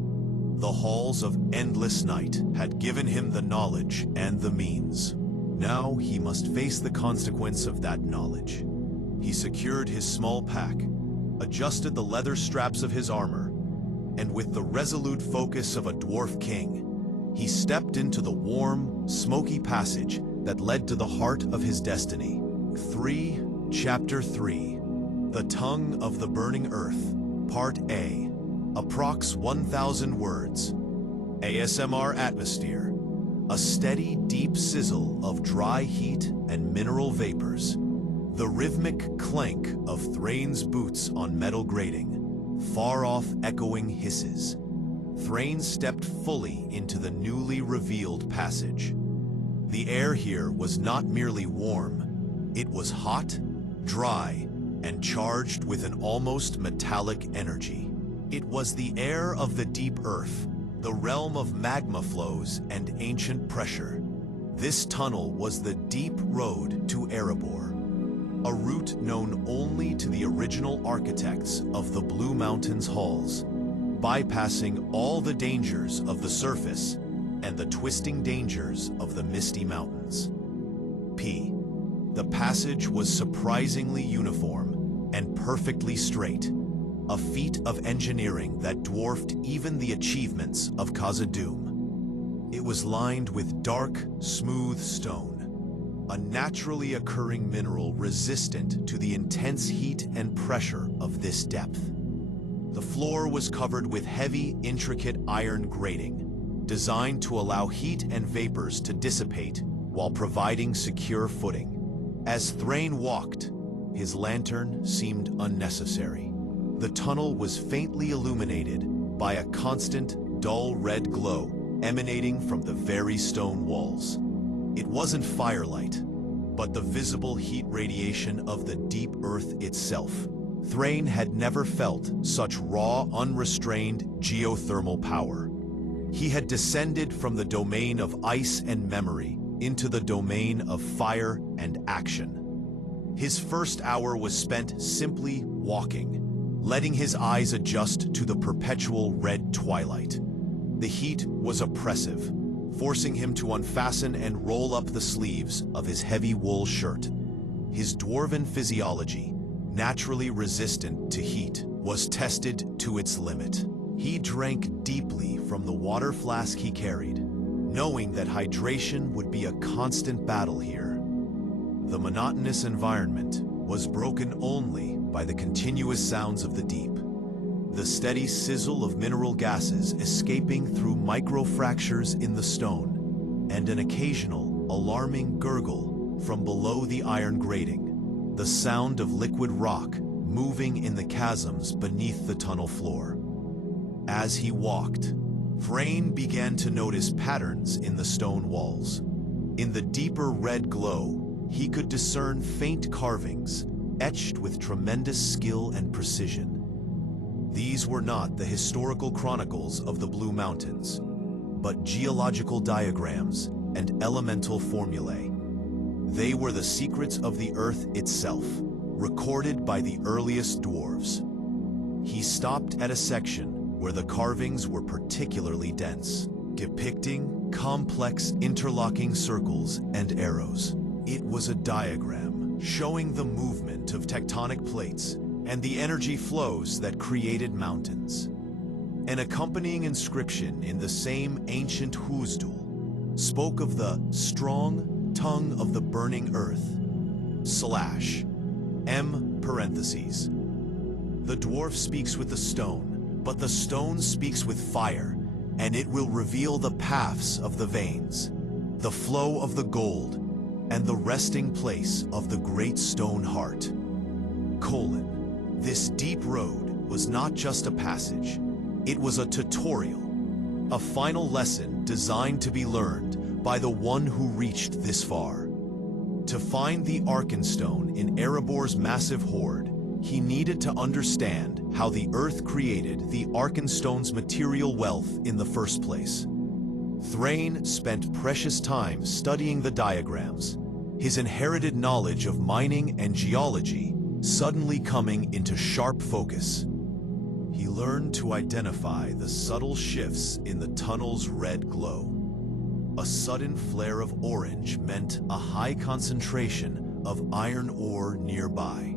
The halls of endless night had given him the knowledge and the means. Now he must face the consequence of that knowledge. He secured his small pack, adjusted the leather straps of his armor, and with the resolute focus of a dwarf king, he stepped into the warm, smoky passage that led to the heart of his destiny. Chapter 3, The Tongue of the Burning Earth, Part A, approx 1,000 words. ASMR atmosphere, a steady, deep sizzle of dry heat and mineral vapors. The rhythmic clank of Thrain's boots on metal grating, far-off echoing hisses. Thrain stepped fully into the newly revealed passage. The air here was not merely warm, it was hot, dry, and charged with an almost metallic energy. It was the air of the deep earth, the realm of magma flows and ancient pressure. This tunnel was the deep road to Erebor, a route known only to the original architects of the Blue Mountains halls, bypassing all the dangers of the surface and the twisting dangers of the Misty Mountains. The passage was surprisingly uniform and perfectly straight, a feat of engineering that dwarfed even the achievements of Khazad-dûm. It was lined with dark, smooth stone, a naturally occurring mineral resistant to the intense heat and pressure of this depth. The floor was covered with heavy, intricate iron grating, designed to allow heat and vapors to dissipate while providing secure footing. As Thrain walked, his lantern seemed unnecessary. The tunnel was faintly illuminated by a constant, dull red glow emanating from the very stone walls. It wasn't firelight, but the visible heat radiation of the deep earth itself. Thrain had never felt such raw, unrestrained geothermal power. He had descended from the domain of ice and memory into the domain of fire and action. His first hour was spent simply walking, letting his eyes adjust to the perpetual red twilight. The heat was oppressive, forcing him to unfasten and roll up the sleeves of his heavy wool shirt. His dwarven physiology, naturally resistant to heat, was tested to its limit. He drank deeply from the water flask he carried, knowing that hydration would be a constant battle here. The monotonous environment was broken only by the continuous sounds of the deep, the steady sizzle of mineral gases escaping through microfractures in the stone, and an occasional, alarming gurgle from below the iron grating, the sound of liquid rock moving in the chasms beneath the tunnel floor. As he walked, Thrain began to notice patterns in the stone walls. In the deeper red glow, he could discern faint carvings, etched with tremendous skill and precision. These were not the historical chronicles of the Blue Mountains, but geological diagrams and elemental formulae. They were the secrets of the earth itself, recorded by the earliest dwarves. He stopped at a section where the carvings were particularly dense, depicting complex interlocking circles and arrows. It was a diagram showing the movement of tectonic plates and the energy flows that created mountains. An accompanying inscription in the same ancient Khazad-dûm spoke of the strong tongue of the burning earth, /M parentheses. The dwarf speaks with the stone, but the stone speaks with fire, and it will reveal the paths of the veins, the flow of the gold, and the resting place of the great stone heart. This deep road was not just a passage, it was a tutorial, a final lesson designed to be learned by the one who reached this far. To find the Arkenstone in Erebor's massive hoard, he needed to understand how the earth created the Arkenstone's material wealth in the first place. Thrain spent precious time studying the diagrams, his inherited knowledge of mining and geology suddenly coming into sharp focus. He learned to identify the subtle shifts in the tunnel's red glow. A sudden flare of orange meant a high concentration of iron ore nearby.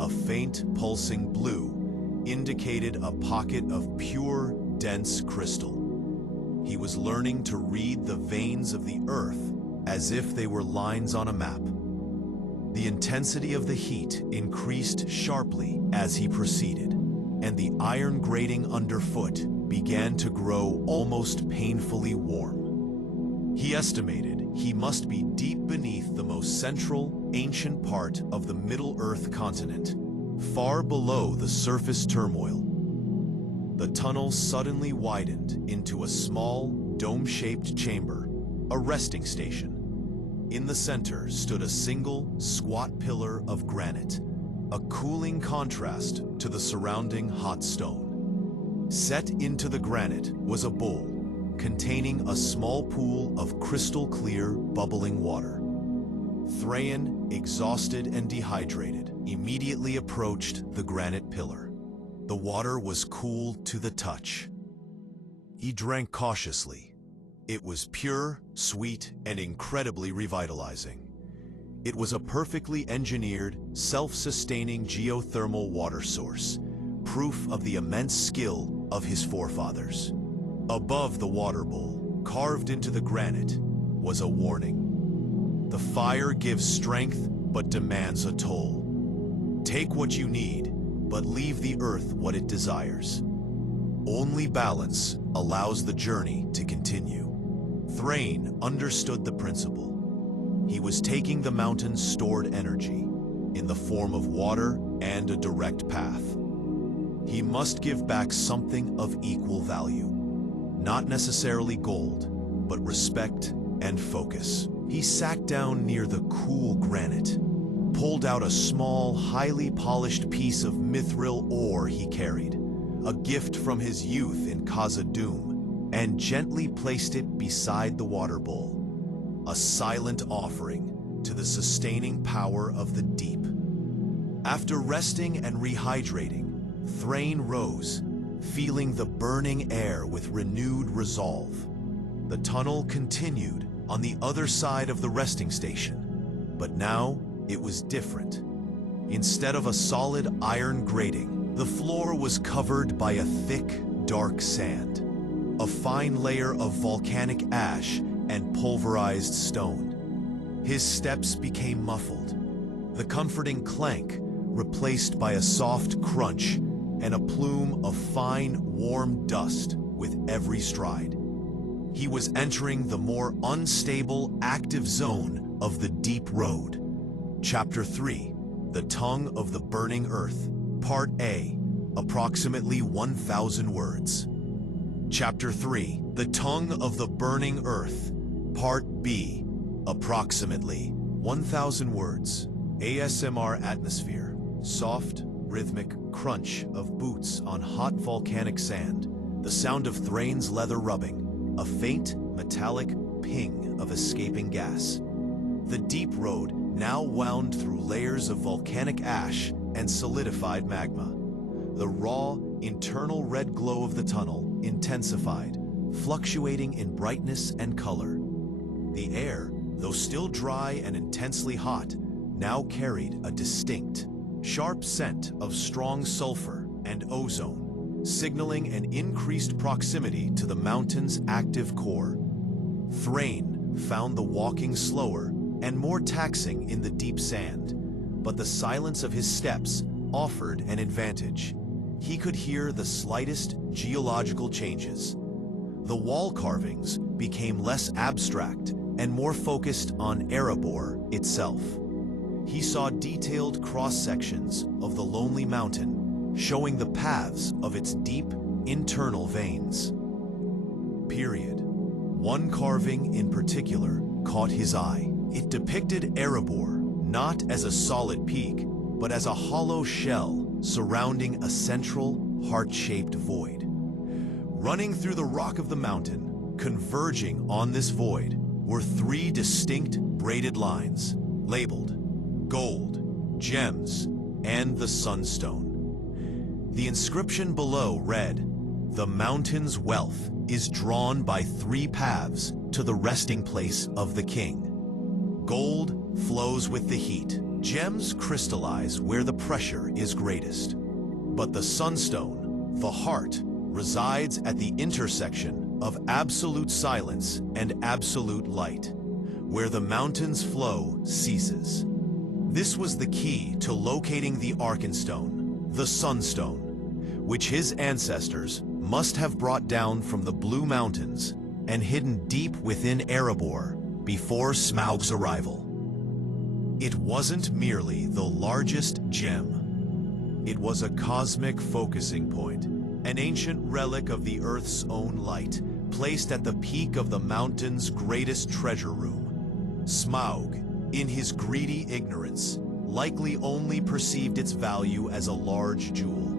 A faint pulsing blue indicated a pocket of pure, dense crystal. He was learning to read the veins of the earth as if they were lines on a map. The intensity of the heat increased sharply as he proceeded, and the iron grating underfoot began to grow almost painfully warm. He estimated he must be deep beneath the most central, ancient part of the Middle-Earth continent, far below the surface turmoil. The tunnel suddenly widened into a small, dome-shaped chamber, a resting station. In the center stood a single, squat pillar of granite, a cooling contrast to the surrounding hot stone. Set into the granite was a bowl containing a small pool of crystal-clear, bubbling water. Thrain, exhausted and dehydrated, immediately approached the granite pillar. The water was cool to the touch. He drank cautiously. It was pure, sweet, and incredibly revitalizing. It was a perfectly engineered, self-sustaining geothermal water source, proof of the immense skill of his forefathers. Above the water bowl, carved into the granite, was a warning. The fire gives strength, but demands a toll. Take what you need, but leave the earth what it desires. Only balance allows the journey to continue. Thrain understood the principle. He was taking the mountain's stored energy in the form of water and a direct path. He must give back something of equal value. Not necessarily gold, but respect and focus. He sat down near the cool granite, pulled out a small, highly polished piece of mithril ore he carried, a gift from his youth in Khazad-dûm, and gently placed it beside the water bowl, a silent offering to the sustaining power of the deep. After resting and rehydrating, Thrain rose, feeling the burning air with renewed resolve. The tunnel continued on the other side of the resting station, but now it was different. Instead of a solid iron grating, the floor was covered by a thick, dark sand, a fine layer of volcanic ash and pulverized stone. His steps became muffled, the comforting clank replaced by a soft crunch and a plume of fine, warm dust with every stride. He was entering the more unstable, active zone of the deep road. Chapter 3, The Tongue of the Burning Earth, Part A, approximately 1,000 words. Chapter 3, The Tongue of the Burning Earth, Part B, approximately 1,000 words. ASMR atmosphere, soft, rhythmic crunch of boots on hot volcanic sand, the sound of Thrain's leather rubbing, a faint, metallic ping of escaping gas. The deep road now wound through layers of volcanic ash and solidified magma. The raw, internal red glow of the tunnel intensified, fluctuating in brightness and color. The air, though still dry and intensely hot, now carried a distinct, sharp scent of strong sulfur and ozone, signaling an increased proximity to the mountain's active core. Thrain found the walking slower and more taxing in the deep sand, but the silence of his steps offered an advantage. He could hear the slightest geological changes. The wall carvings became less abstract and more focused on Erebor itself. He saw detailed cross-sections of the lonely mountain, showing the paths of its deep, internal veins. Period. One carving in particular caught his eye. It depicted Erebor not as a solid peak, but as a hollow shell surrounding a central, heart-shaped void. Running through the rock of the mountain, converging on this void, were three distinct braided lines, labeled gold, gems, and the sunstone. The inscription below read, "The mountain's wealth is drawn by three paths to the resting place of the king. Gold flows with the heat. Gems crystallize where the pressure is greatest. But the sunstone, the heart, resides at the intersection of absolute silence and absolute light, where the mountain's flow ceases." This was the key to locating the Arkenstone, the Sunstone, which his ancestors must have brought down from the Blue Mountains and hidden deep within Erebor before Smaug's arrival. It wasn't merely the largest gem. It was a cosmic focusing point, an ancient relic of the Earth's own light, placed at the peak of the mountain's greatest treasure room. Smaug, in his greedy ignorance, likely only perceived its value as a large jewel,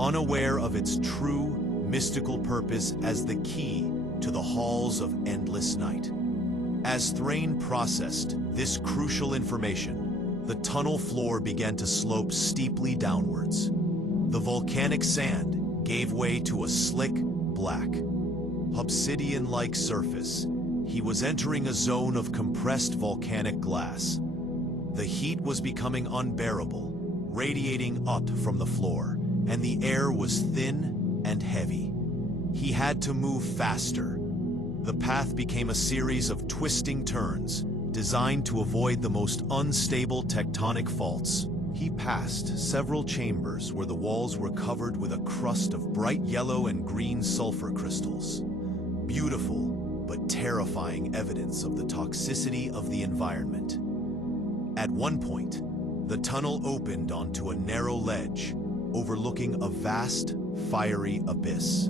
unaware of its true, mystical purpose as the key to the halls of endless night. As Thrain processed this crucial information, the tunnel floor began to slope steeply downwards. The volcanic sand gave way to a slick, black, obsidian-like surface. He was entering a zone of compressed volcanic glass. The heat was becoming unbearable, radiating up from the floor, and the air was thin and heavy. He had to move faster. The path became a series of twisting turns, designed to avoid the most unstable tectonic faults. He passed several chambers where the walls were covered with a crust of bright yellow and green sulfur crystals. Beautiful, but terrifying evidence of the toxicity of the environment. At one point, the tunnel opened onto a narrow ledge, overlooking a vast, fiery abyss.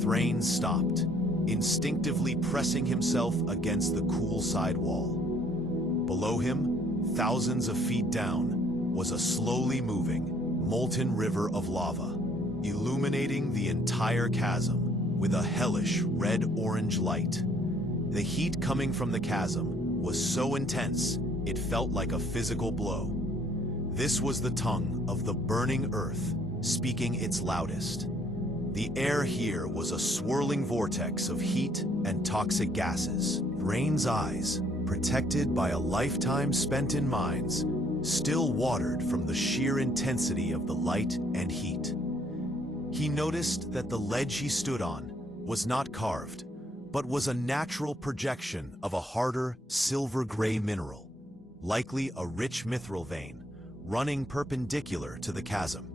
Thrain stopped, instinctively pressing himself against the cool side wall. Below him, thousands of feet down, was a slowly moving, molten river of lava, illuminating the entire chasm with a hellish red-orange light. The heat coming from the chasm was so intense, it felt like a physical blow. This was the tongue of the burning earth, speaking its loudest. The air here was a swirling vortex of heat and toxic gases. Thrain's eyes, protected by a lifetime spent in mines, still watered from the sheer intensity of the light and heat. He noticed that the ledge he stood on was not carved, but was a natural projection of a harder, silver-gray mineral, likely a rich mithril vein, running perpendicular to the chasm.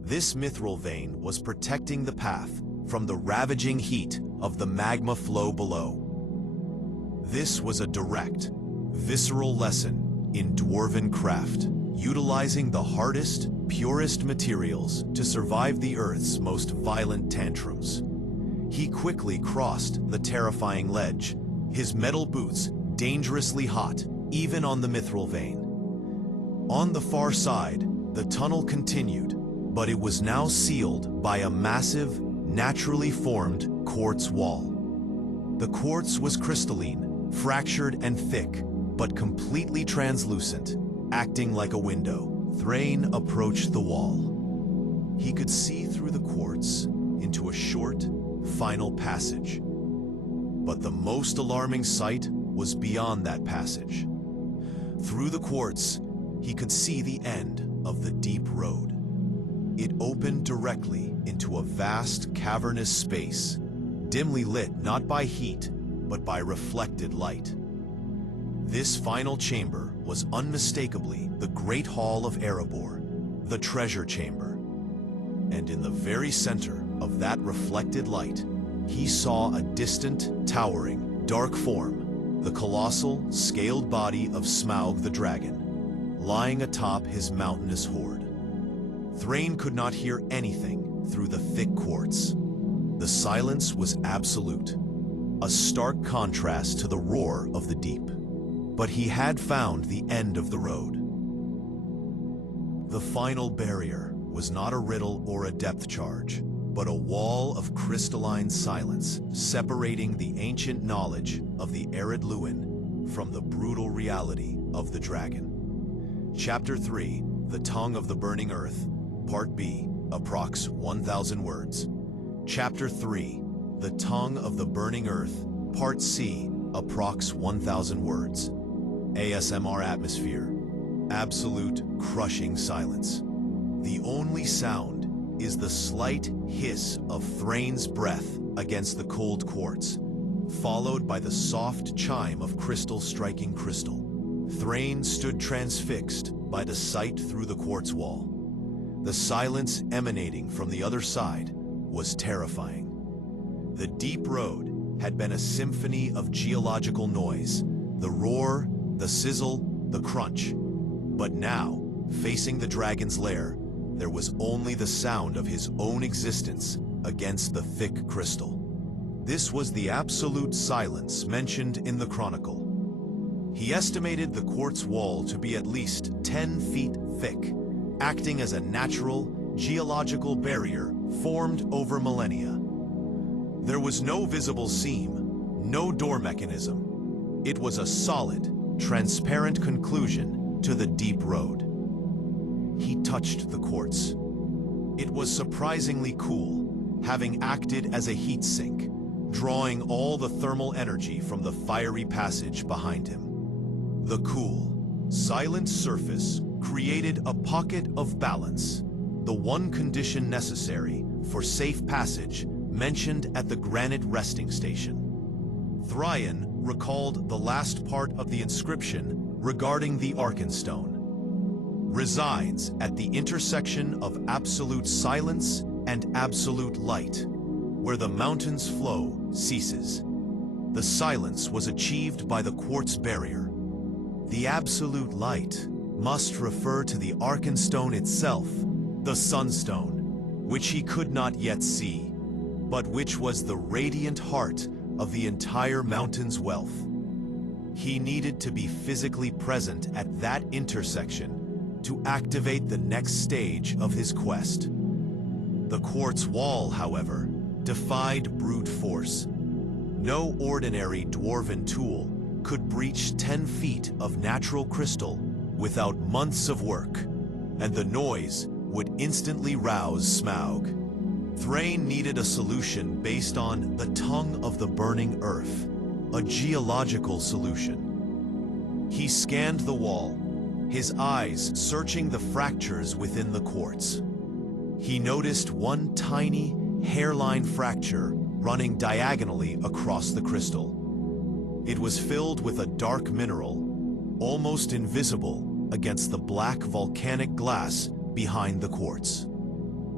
This mithril vein was protecting the path from the ravaging heat of the magma flow below. This was a direct, visceral lesson in dwarven craft, utilizing the hardest, purest materials to survive the Earth's most violent tantrums. He quickly crossed the terrifying ledge, his metal boots dangerously hot, even on the mithril vein. On the far side, the tunnel continued, but it was now sealed by a massive, naturally formed quartz wall. The quartz was crystalline, fractured and thick, but completely translucent, acting like a window. Thrain approached the wall. he could see through the quartz into a short, final passage. But the most alarming sight was beyond that passage. Through the quartz, he could see the end of the deep road. It opened directly into a vast, cavernous space, dimly lit not by heat, but by reflected light. This final chamber was unmistakably the Great Hall of Erebor, the treasure chamber. And in the very center of that reflected light, he saw a distant, towering, dark form, the colossal, scaled body of Smaug the dragon, lying atop his mountainous hoard. Thrain could not hear anything through the thick quartz. The silence was absolute, a stark contrast to the roar of the deep. But he had found the end of the road. The final barrier was not a riddle or a depth charge, but a wall of crystalline silence separating the ancient knowledge of the Arid Luin from the brutal reality of the dragon. Chapter 3, The Tongue of the Burning Earth, Part B, approx 1,000 words. Chapter 3, The Tongue of the Burning Earth, Part C, approx 1,000 words. ASMR atmosphere. Absolute, crushing silence. The only sound is the slight hiss of Thrain's breath against the cold quartz, followed by the soft chime of crystal striking crystal. Thrain stood transfixed by the sight through the quartz wall. The silence emanating from the other side was terrifying. The deep road had been a symphony of geological noise, the roar, the sizzle, the crunch. But now, facing the dragon's lair, there was only the sound of his own existence against the thick crystal. This was the absolute silence mentioned in the chronicle. He estimated the quartz wall to be at least 10 feet thick, acting as a natural, geological barrier formed over millennia. There was no visible seam, no door mechanism. It was a solid, transparent conclusion to the deep road. He touched the quartz. It was surprisingly cool, having acted as a heat sink, drawing all the thermal energy from the fiery passage behind him. The cool, silent surface created a pocket of balance, the one condition necessary for safe passage mentioned at the granite resting station. Thrain recalled the last part of the inscription regarding the Arkenstone. Resides at the intersection of absolute silence and absolute light, where the mountain's flow ceases. The silence was achieved by the quartz barrier. The absolute light must refer to the Arkenstone itself, the Sunstone, which he could not yet see, but which was the radiant heart of the entire mountain's wealth. He needed to be physically present at that intersection to activate the next stage of his quest. The quartz wall, however, defied brute force. No ordinary dwarven tool could breach 10 feet of natural crystal without months of work, and the noise would instantly rouse Smaug. Thrain needed a solution based on the tongue of the burning earth, a geological solution. He scanned the wall, his eyes searching the fractures within the quartz. He noticed one tiny, hairline fracture running diagonally across the crystal. It was filled with a dark mineral, almost invisible against the black volcanic glass behind the quartz.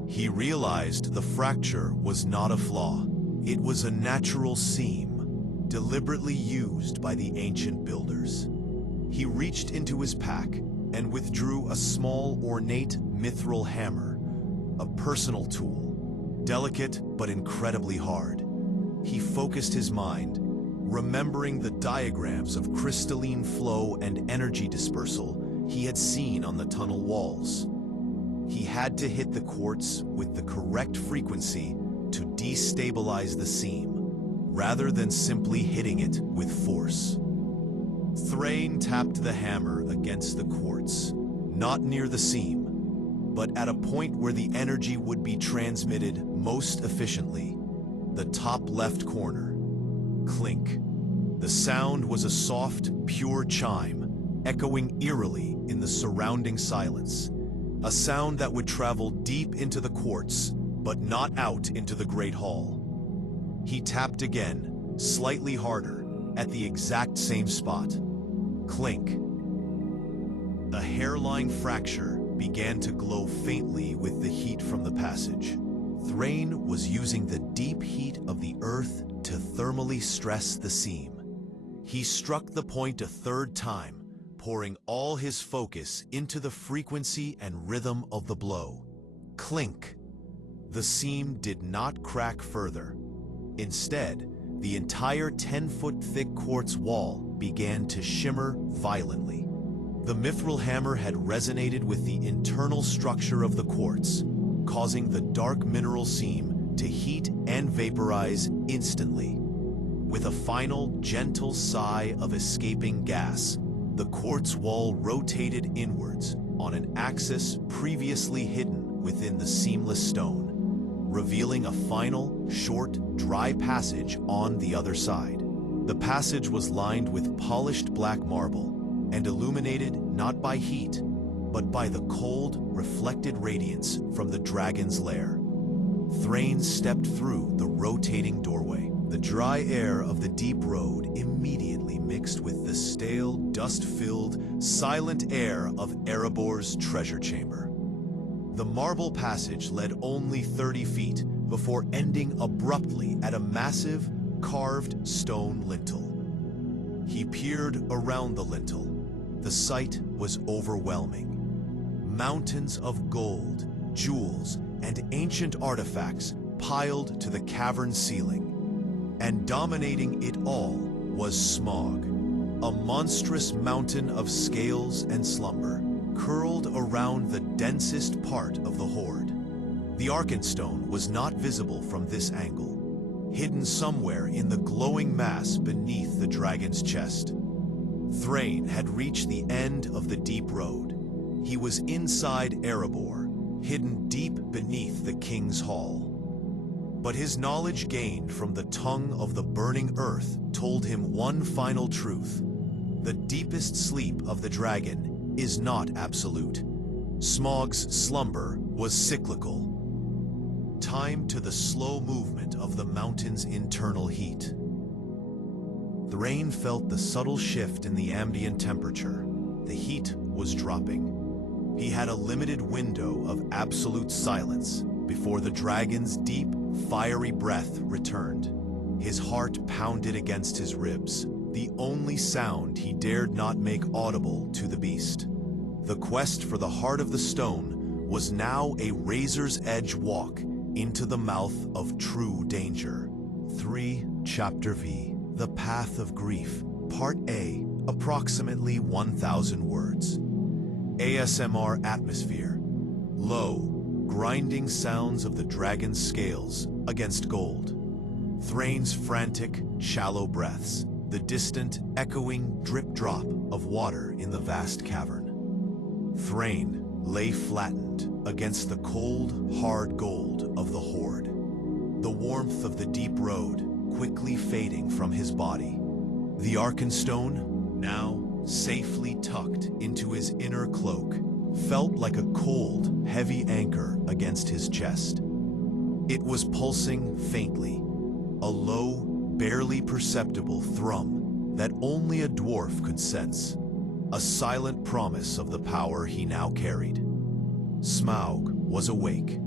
He realized the fracture was not a flaw. It was a natural seam, deliberately used by the ancient builders. He reached into his pack and withdrew a small, ornate mithril hammer, a personal tool, delicate but incredibly hard. He focused his mind, remembering the diagrams of crystalline flow and energy dispersal he had seen on the tunnel walls. He had to hit the quartz with the correct frequency to destabilize the seam, rather than simply hitting it with force. Thrain tapped the hammer against the quartz, not near the seam, but at a point where the energy would be transmitted most efficiently. The top left corner. Clink. The sound was a soft, pure chime, echoing eerily in the surrounding silence. A sound that would travel deep into the quartz, but not out into the Great Hall. He tapped again, slightly harder, at the exact same spot. Clink. The hairline fracture began to glow faintly with the heat from the passage. Thrain was using the deep heat of the earth to thermally stress the seam. He struck the point a third time, pouring all his focus into the frequency and rhythm of the blow. Clink. The seam did not crack further. Instead, the entire 10-foot thick quartz wall began to shimmer violently. The mithril hammer had resonated with the internal structure of the quartz, causing the dark mineral seam to heat and vaporize instantly. With a final, gentle sigh of escaping gas, the quartz wall rotated inwards on an axis previously hidden within the seamless stone, revealing a final, short, dry passage on the other side. The passage was lined with polished black marble and illuminated not by heat, but by the cold, reflected radiance from the dragon's lair. Thrain stepped through the rotating doorway. The dry air of the deep road immediately mixed with the stale, dust-filled, silent air of Erebor's treasure chamber. The marble passage led only 30 feet before ending abruptly at a massive, carved stone lintel. He peered around the lintel. The sight was overwhelming. Mountains of gold, jewels, and ancient artifacts piled to the cavern's ceiling. And dominating it all was smog, a monstrous mountain of scales and slumber, curled around the densest part of the hoard. The Arkenstone was not visible from this angle, hidden somewhere in the glowing mass beneath the dragon's chest. Thrain had reached the end of the deep road. He was inside Erebor, hidden deep beneath the king's hall. But his knowledge gained from the tongue of the burning earth told him one final truth. The deepest sleep of the dragon is not absolute. Smog's slumber was cyclical, timed to the slow movement of the mountain's internal heat. Thrain felt the subtle shift in the ambient temperature. The heat was dropping. He had a limited window of absolute silence before the dragon's deep, fiery breath returned. His heart pounded against his ribs, the only sound he dared not make audible to the beast. The quest for the heart of the stone was now a razor's edge walk into the mouth of true danger. 3. Chapter V. The Path of Grief. Part A. Approximately 1,000 words. ASMR atmosphere. Low, grinding sounds of the dragon's scales against gold. Thrain's frantic, shallow breaths. The distant, echoing drip-drop of water in the vast cavern. Thrain lay flattened against the cold, hard gold of the hoard. The warmth of the deep road quickly fading from his body. The Arkenstone, now safely tucked into his inner cloak, felt like a cold, heavy anchor against his chest. It was pulsing faintly, a low, barely perceptible thrum that only a dwarf could sense, a silent promise of the power he now carried. Smaug was awake.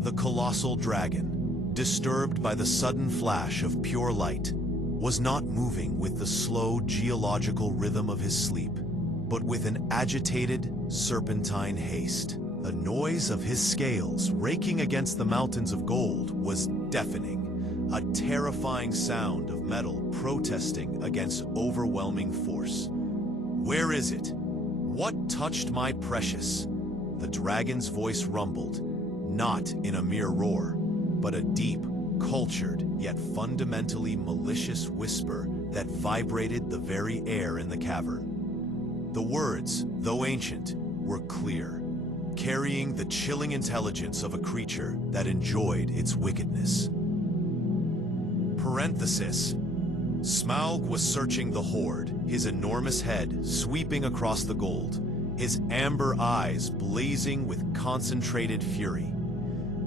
The colossal dragon, disturbed by the sudden flash of pure light, was not moving with the slow geological rhythm of his sleep, but with an agitated, serpentine haste. The noise of his scales raking against the mountains of gold was deafening, a terrifying sound of metal protesting against overwhelming force. "Where is it? What touched my precious?" The dragon's voice rumbled, not in a mere roar, but a deep, cultured, yet fundamentally malicious whisper that vibrated the very air in the cavern. The words, though ancient, were clear. carrying the chilling intelligence of a creature that enjoyed its wickedness. Parenthesis. Smaug was searching the horde, his enormous head sweeping across the gold, his amber eyes blazing with concentrated fury.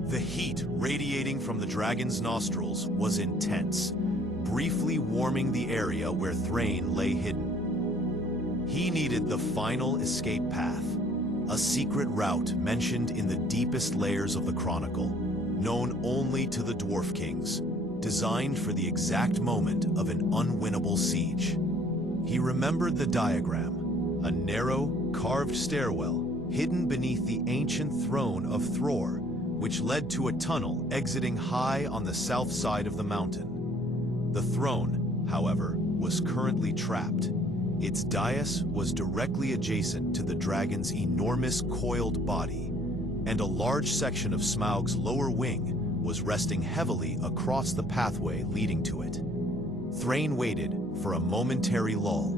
The heat radiating from the dragon's nostrils was intense, briefly warming the area where Thrain lay hidden. He needed the final escape path, a secret route mentioned in the deepest layers of the Chronicle, known only to the Dwarf Kings, designed for the exact moment of an unwinnable siege. He remembered the diagram, a narrow, carved stairwell hidden beneath the ancient throne of Thror, which led to a tunnel exiting high on the south side of the mountain. The throne, however, was currently trapped. Its dais was directly adjacent to the dragon's enormous coiled body, and a large section of Smaug's lower wing was resting heavily across the pathway leading to it. Thrain waited for a momentary lull.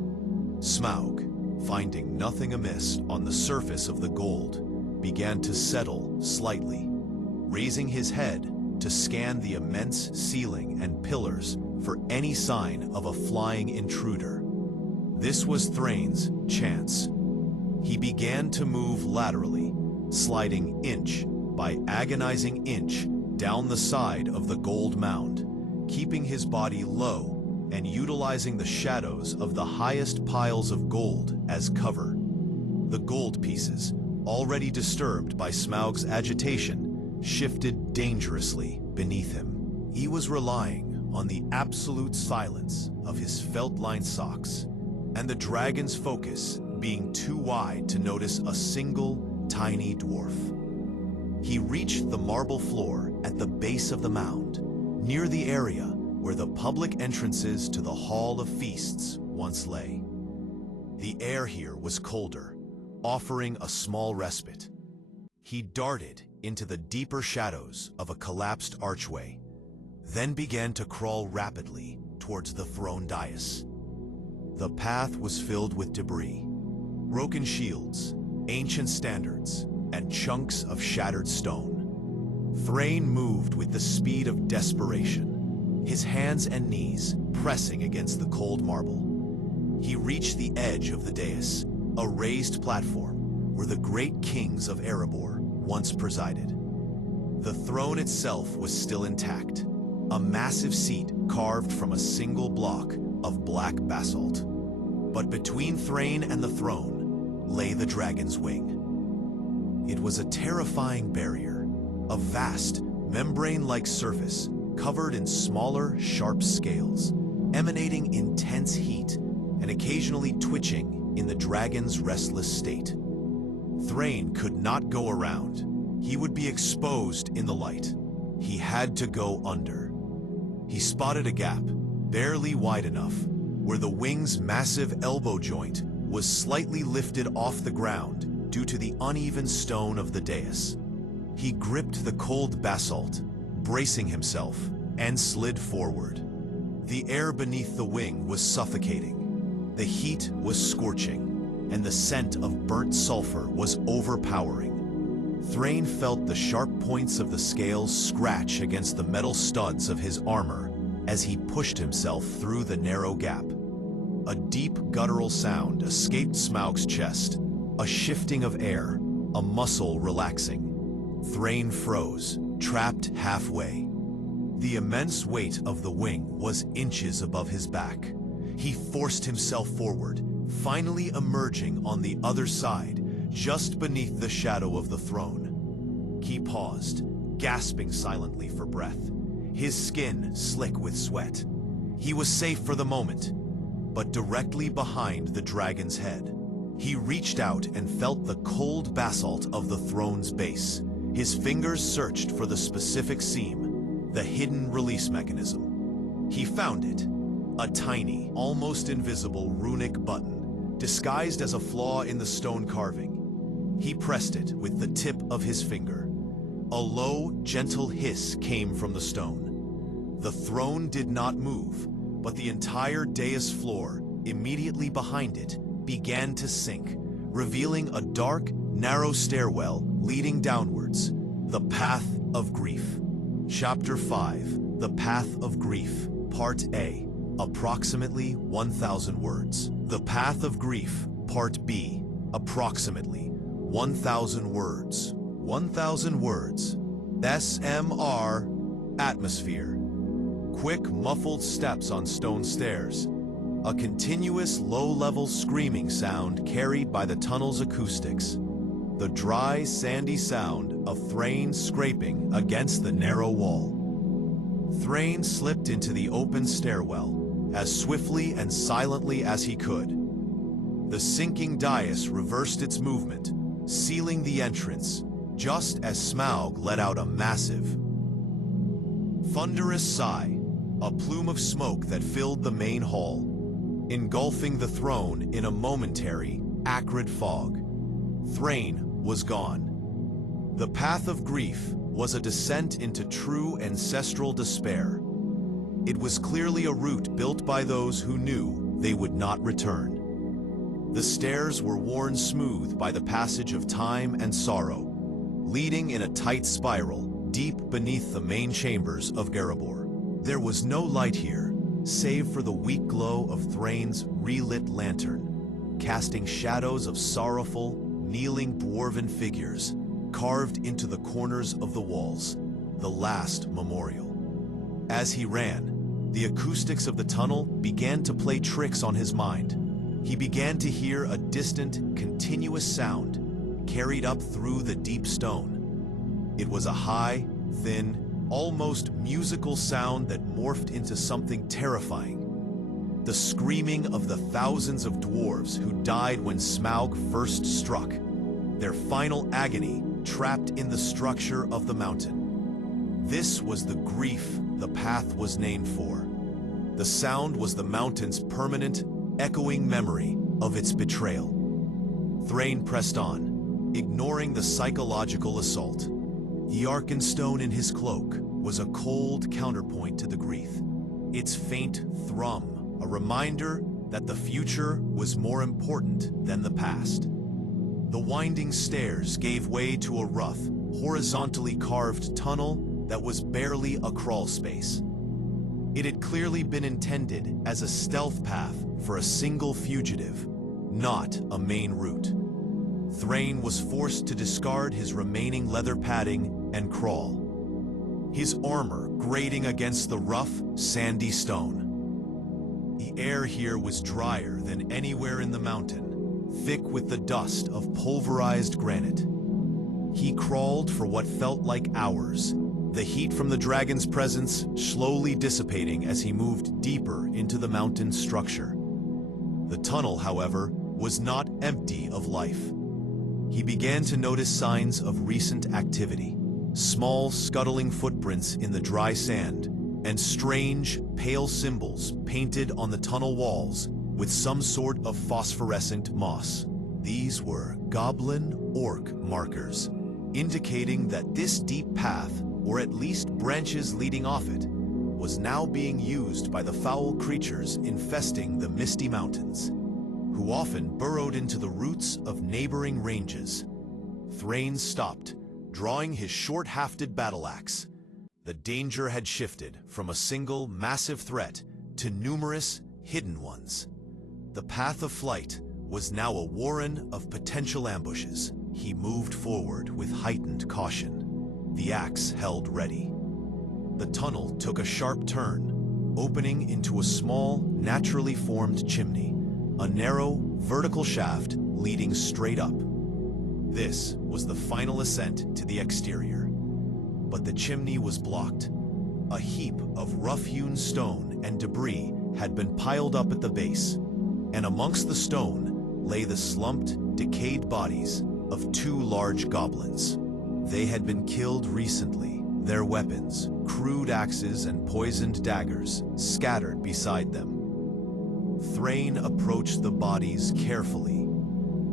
Smaug, finding nothing amiss on the surface of the gold, began to settle slightly, raising his head to scan the immense ceiling and pillars for any sign of a flying intruder. This was Thrain's chance. He began to move laterally, sliding inch by agonizing inch down the side of the gold mound, keeping his body low and utilizing the shadows of the highest piles of gold as cover. The gold pieces, already disturbed by Smaug's agitation, shifted dangerously beneath him. He was relying on the absolute silence of his felt-lined socks, and the dragon's focus being too wide to notice a single tiny dwarf. He reached the marble floor at the base of the mound, near the area where the public entrances to the Hall of Feasts once lay. The air here was colder, offering a small respite. He darted into the deeper shadows of a collapsed archway, then began to crawl rapidly towards the throne dais. The path was filled with debris, broken shields, ancient standards, and chunks of shattered stone. Thrain moved with the speed of desperation, his hands and knees pressing against the cold marble. He reached the edge of the dais, a raised platform where the great kings of Erebor once presided. The throne itself was still intact, a massive seat carved from a single block of black basalt. But between Thrain and the throne lay the dragon's wing. It was a terrifying barrier, a vast, membrane-like surface covered in smaller, sharp scales, emanating intense heat and occasionally twitching in the dragon's restless state. Thrain could not go around. He would be exposed in the light. He had to go under. He spotted a gap, barely wide enough, where the wing's massive elbow joint was slightly lifted off the ground due to the uneven stone of the dais. He gripped the cold basalt, bracing himself, and slid forward. The air beneath the wing was suffocating. The heat was scorching, and the scent of burnt sulfur was overpowering. Thrain felt the sharp points of the scales scratch against the metal studs of his armor as he pushed himself through the narrow gap. A deep guttural sound escaped Smaug's chest, a shifting of air, a muscle relaxing. Thrain froze, trapped halfway. The immense weight of the wing was inches above his back. He forced himself forward, finally emerging on the other side, just beneath the shadow of the throne. He paused, gasping silently for breath, his skin slick with sweat. He was safe for the moment, but directly behind the dragon's head. He reached out and felt the cold basalt of the throne's base. His fingers searched for the specific seam, the hidden release mechanism. He found it, a tiny, almost invisible runic button, disguised as a flaw in the stone carving. He pressed it with the tip of his finger. A low, gentle hiss came from the stone. The throne did not move, but the entire dais floor, immediately behind it, began to sink, revealing a dark, narrow stairwell leading downwards. The Path of Grief. Chapter 5. The Path of Grief. Part A. Approximately 1,000 words. The Path of Grief. Part B. Approximately 1,000 words. 1,000 words. SMR. Atmosphere. Quick, muffled steps on stone stairs. A continuous, low-level screaming sound carried by the tunnel's acoustics. The dry, sandy sound of Thrain scraping against the narrow wall. Thrain slipped into the open stairwell as swiftly and silently as he could. The sinking dais reversed its movement, sealing the entrance, just as Smaug let out a massive, thunderous sigh, a plume of smoke that filled the main hall, engulfing the throne in a momentary, acrid fog. Thrain was gone. The Path of Grief was a descent into true ancestral despair. It was clearly a route built by those who knew they would not return. The stairs were worn smooth by the passage of time and sorrow, leading in a tight spiral deep beneath the main chambers of Erebor. There was no light here, save for the weak glow of Thrain's relit lantern, casting shadows of sorrowful, kneeling dwarven figures carved into the corners of the walls, the last memorial. As he ran, the acoustics of the tunnel began to play tricks on his mind. He began to hear a distant, continuous sound carried up through the deep stone. It was a high, thin, almost musical sound that morphed into something terrifying. The screaming of the thousands of dwarves who died when Smaug first struck, their final agony trapped in the structure of the mountain. This was the grief the path was named for. The sound was the mountain's permanent, echoing memory of its betrayal. Thrain pressed on, ignoring the psychological assault. The Arkenstone in his cloak was a cold counterpoint to the grief. Its faint thrum, a reminder that the future was more important than the past. The winding stairs gave way to a rough, horizontally carved tunnel that was barely a crawl space. It had clearly been intended as a stealth path for a single fugitive, not a main route. Thrain was forced to discard his remaining leather padding and crawl, his armor grating against the rough, sandy stone. The air here was drier than anywhere in the mountain, thick with the dust of pulverized granite. He crawled for what felt like hours, the heat from the dragon's presence slowly dissipating as he moved deeper into the mountain structure. The tunnel, however, was not empty of life. He began to notice signs of recent activity, small scuttling footprints in the dry sand, and strange, pale symbols painted on the tunnel walls with some sort of phosphorescent moss. These were goblin-orc markers, indicating that this deep path, or at least branches leading off it, was now being used by the foul creatures infesting the Misty Mountains, who often burrowed into the roots of neighboring ranges. Thrain stopped, drawing his short-hafted battle axe. The danger had shifted from a single massive threat to numerous hidden ones. The path of flight was now a warren of potential ambushes. He moved forward with heightened caution, the axe held ready. The tunnel took a sharp turn, opening into a small, naturally formed chimney, a narrow, vertical shaft leading straight up. This was the final ascent to the exterior. But the chimney was blocked. A heap of rough-hewn stone and debris had been piled up at the base, and amongst the stone lay the slumped, decayed bodies of two large goblins. They had been killed recently, their weapons, crude axes and poisoned daggers, scattered beside them. Thrain approached the bodies carefully.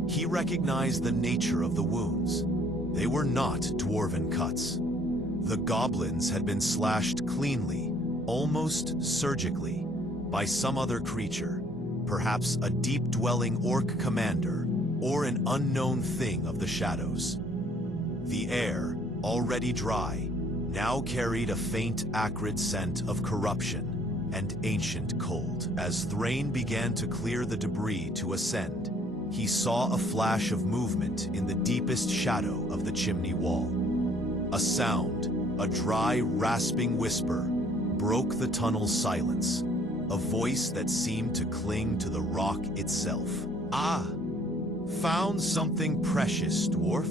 He recognized the nature of the wounds. They were not dwarven cuts. The goblins had been slashed cleanly, almost surgically, by some other creature, perhaps a deep-dwelling orc commander or an unknown thing of the shadows. The air, already dry, now carried a faint, acrid scent of corruption and ancient cold. As Thrain began to clear the debris to ascend, he saw a flash of movement in the deepest shadow of the chimney wall. A sound, a dry, rasping whisper, broke the tunnel's silence, a voice that seemed to cling to the rock itself. "Ah, found something precious, dwarf?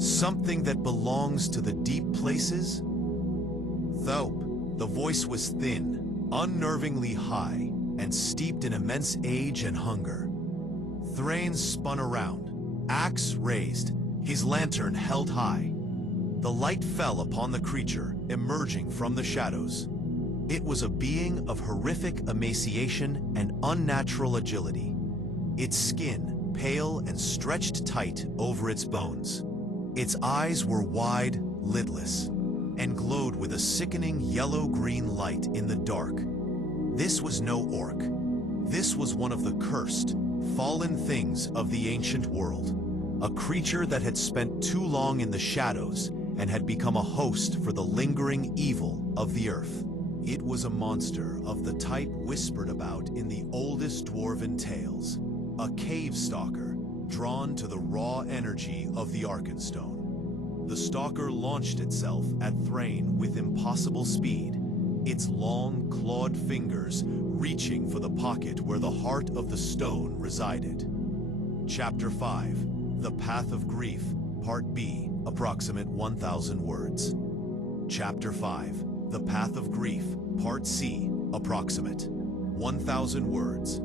Something that belongs to the deep places?" Though the voice was thin, unnervingly high, and steeped in immense age and hunger. Thrain spun around, axe raised, his lantern held high. The light fell upon the creature emerging from the shadows. It was a being of horrific emaciation and unnatural agility. Its skin pale and stretched tight over its bones. Its eyes were wide, lidless, and glowed with a sickening yellow-green light in the dark. This was no orc. This was one of the cursed, fallen things of the ancient world, a creature that had spent too long in the shadows and had become a host for the lingering evil of the earth. It was a monster of the type whispered about in the oldest dwarven tales, a cave stalker drawn to the raw energy of the Arkenstone. The stalker launched itself at Thrain with impossible speed, its long, clawed fingers reaching for the pocket where the heart of the stone resided. Chapter 5, The Path of Grief, Part B, approximate 1,000 words. Chapter 5, The Path of Grief, Part C, approximate 1,000 words.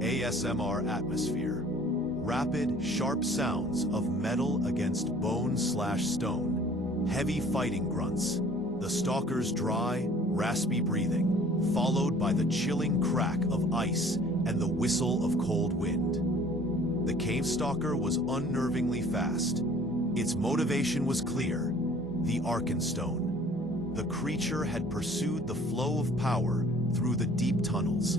ASMR atmosphere. Rapid, sharp sounds of metal against bone/stone. Heavy fighting grunts. The stalker's dry, raspy breathing, followed by the chilling crack of ice and the whistle of cold wind. The cave stalker was unnervingly fast. Its motivation was clear: the Arkenstone. The creature had pursued the flow of power through the deep tunnels,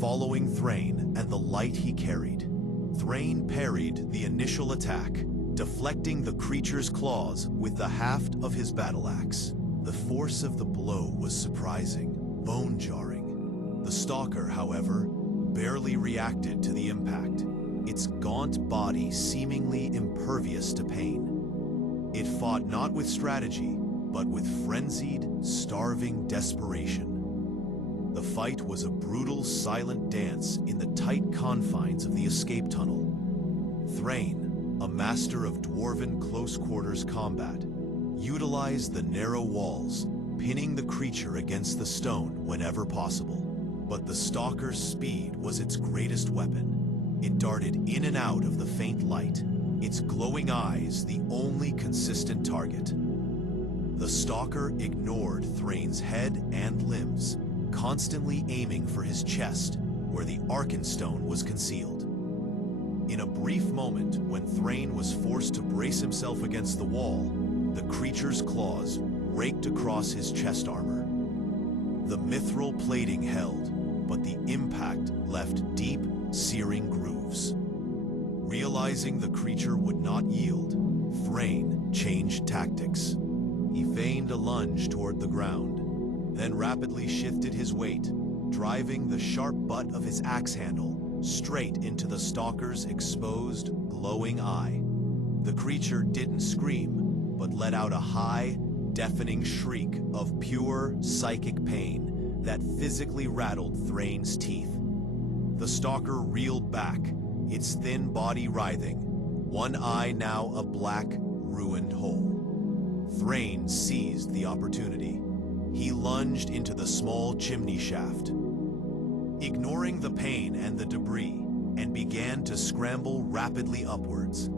following Thrain and the light he carried. Thrain parried the initial attack, deflecting the creature's claws with the haft of his battle axe. The force of the blow was surprising, bone-jarring. The stalker, however, barely reacted to the impact, its gaunt body seemingly impervious to pain. It fought not with strategy, but with frenzied, starving desperation. The fight was a brutal, silent dance in the tight confines of the escape tunnel. Thrain, a master of dwarven close-quarters combat, utilized the narrow walls, pinning the creature against the stone whenever possible. But the stalker's speed was its greatest weapon. It darted in and out of the faint light, its glowing eyes the only consistent target. The stalker ignored Thrain's head and limbs, constantly aiming for his chest, where the Arkenstone was concealed. In a brief moment, when Thrain was forced to brace himself against the wall, the creature's claws raked across his chest armor. The mithril plating held, but the impact left deep, searing grooves. Realizing the creature would not yield, Thrain changed tactics. He feigned a lunge toward the ground, then rapidly shifted his weight, driving the sharp butt of his axe handle straight into the stalker's exposed, glowing eye. The creature didn't scream, but let out a high, deafening shriek of pure, psychic pain that physically rattled Thrain's teeth. The stalker reeled back, its thin body writhing, one eye now a black, ruined hole. Thrain seized the opportunity. He lunged into the small chimney shaft, ignoring the pain and the debris, and began to scramble rapidly upwards.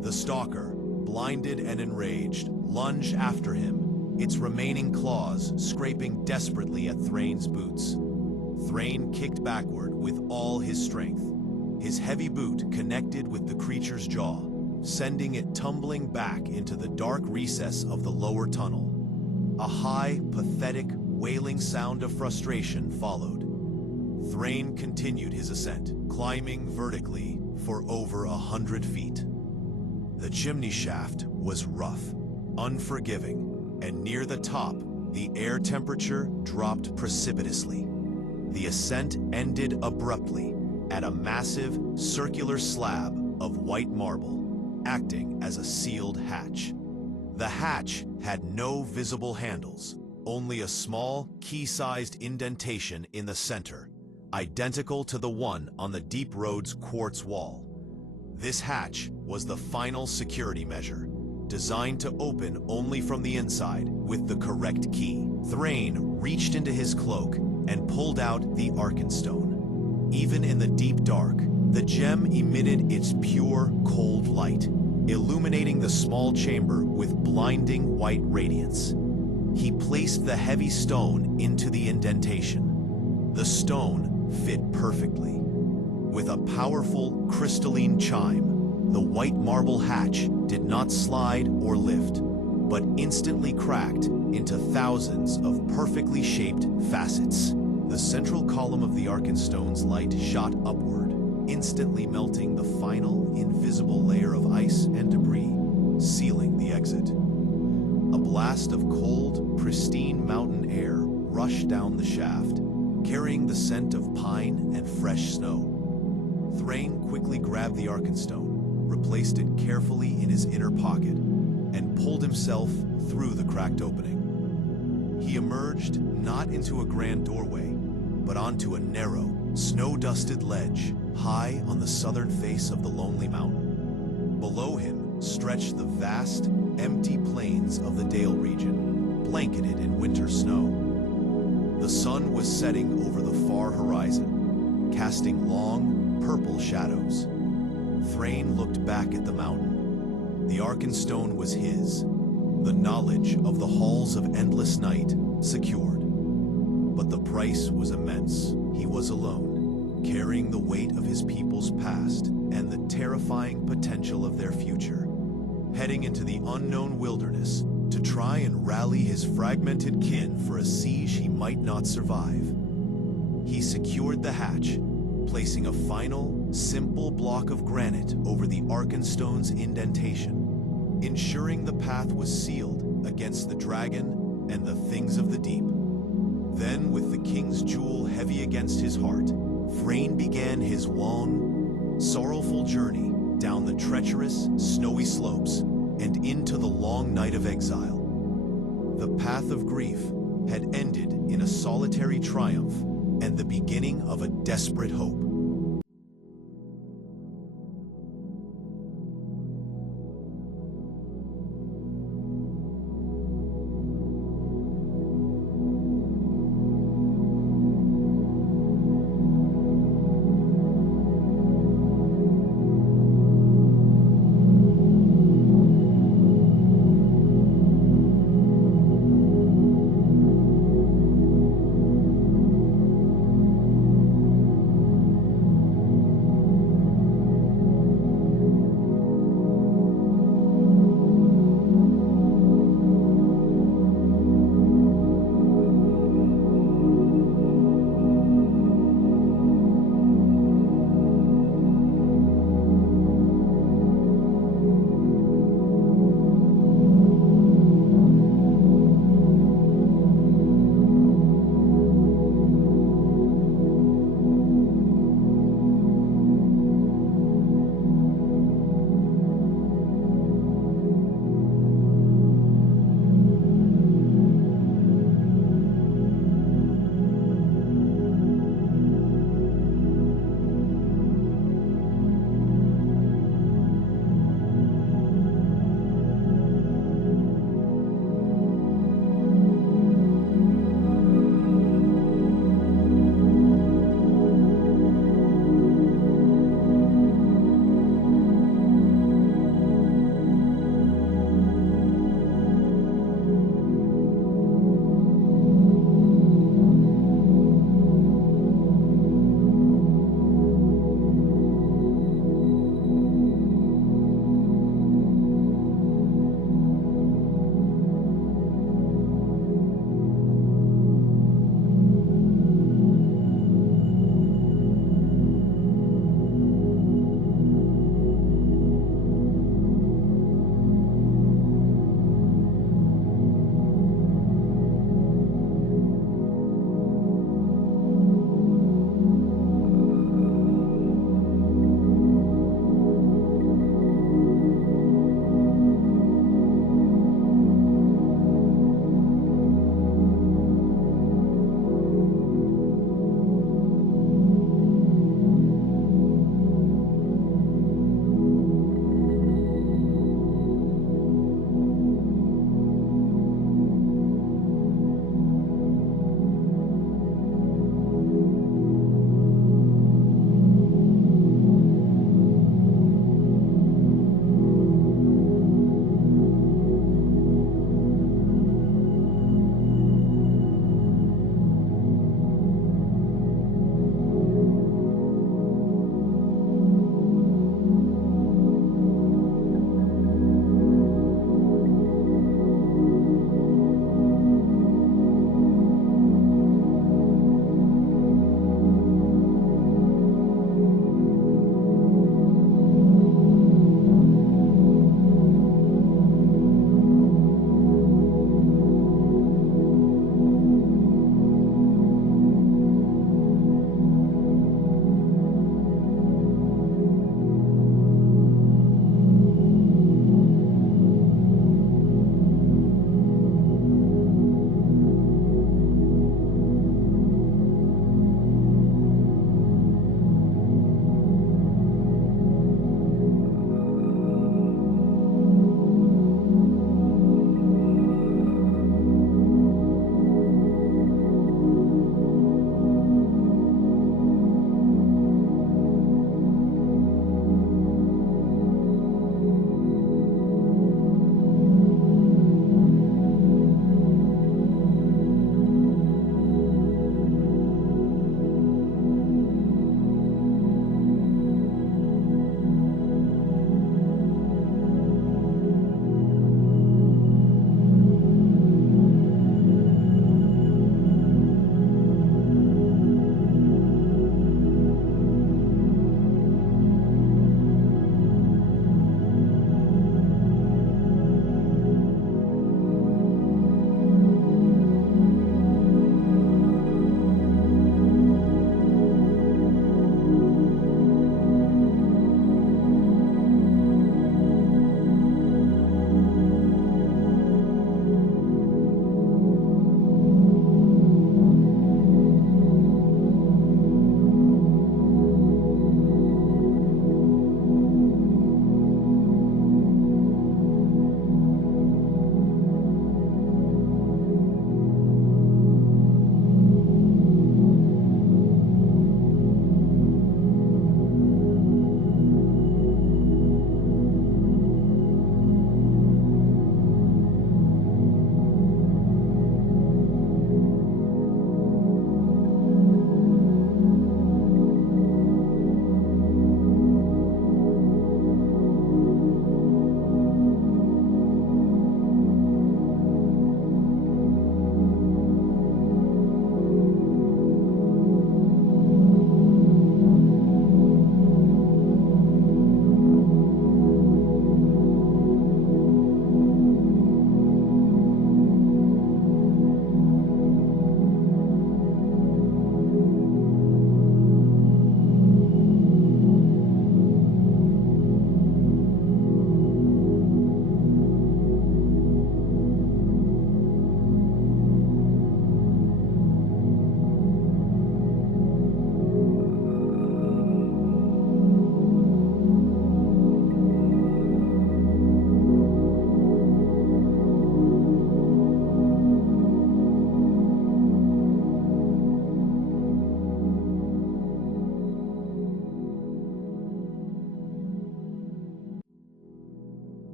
The stalker, blinded and enraged, lunged after him, its remaining claws scraping desperately at Thrain's boots. Thrain kicked backward with all his strength. His heavy boot connected with the creature's jaw, sending it tumbling back into the dark recess of the lower tunnel. A high, pathetic, wailing sound of frustration followed. Thrain continued his ascent, climbing vertically, for over 100 feet. The chimney shaft was rough, unforgiving, and near the top, the air temperature dropped precipitously. The ascent ended abruptly at a massive, circular slab of white marble, acting as a sealed hatch. The hatch had no visible handles, only a small, key-sized indentation in the center, identical to the one on the Deep Road's quartz wall. This hatch was the final security measure, designed to open only from the inside with the correct key. Thrain reached into his cloak and pulled out the Arkenstone. Even in the deep dark, the gem emitted its pure, cold light, illuminating the small chamber with blinding white radiance. He placed the heavy stone into the indentation. The stone fit perfectly. With a powerful, crystalline chime, the white marble hatch did not slide or lift, but instantly cracked into thousands of perfectly shaped facets. The central column of the Arkenstone's light shot upward, instantly melting the final, invisible layer of ice and debris, sealing the exit. A blast of cold, pristine mountain air rushed down the shaft, carrying the scent of pine and fresh snow. Thrain quickly grabbed the Arkenstone, replaced it carefully in his inner pocket, and pulled himself through the cracked opening. He emerged not into a grand doorway, but onto a narrow, snow-dusted ledge high on the southern face of the lonely mountain. Below him stretched the vast, empty plains of the Dale region, blanketed in winter snow. The sun was setting over the far horizon, casting long, purple shadows. Thrain looked back at the mountain. The Arkenstone was his, the knowledge of the halls of endless night secured. But the price was immense. He was alone, carrying the weight of his people's past and the terrifying potential of their future, heading into the unknown wilderness to try and rally his fragmented kin for a siege he might not survive. He secured the hatch, placing a final, simple block of granite over the Arkenstone's indentation, ensuring the path was sealed against the dragon and the things of the deep. Then, with the king's jewel heavy against his heart, Thrain began his long, sorrowful journey down the treacherous, snowy slopes and into the long night of exile. The path of grief had ended in a solitary triumph and the beginning of a desperate hope.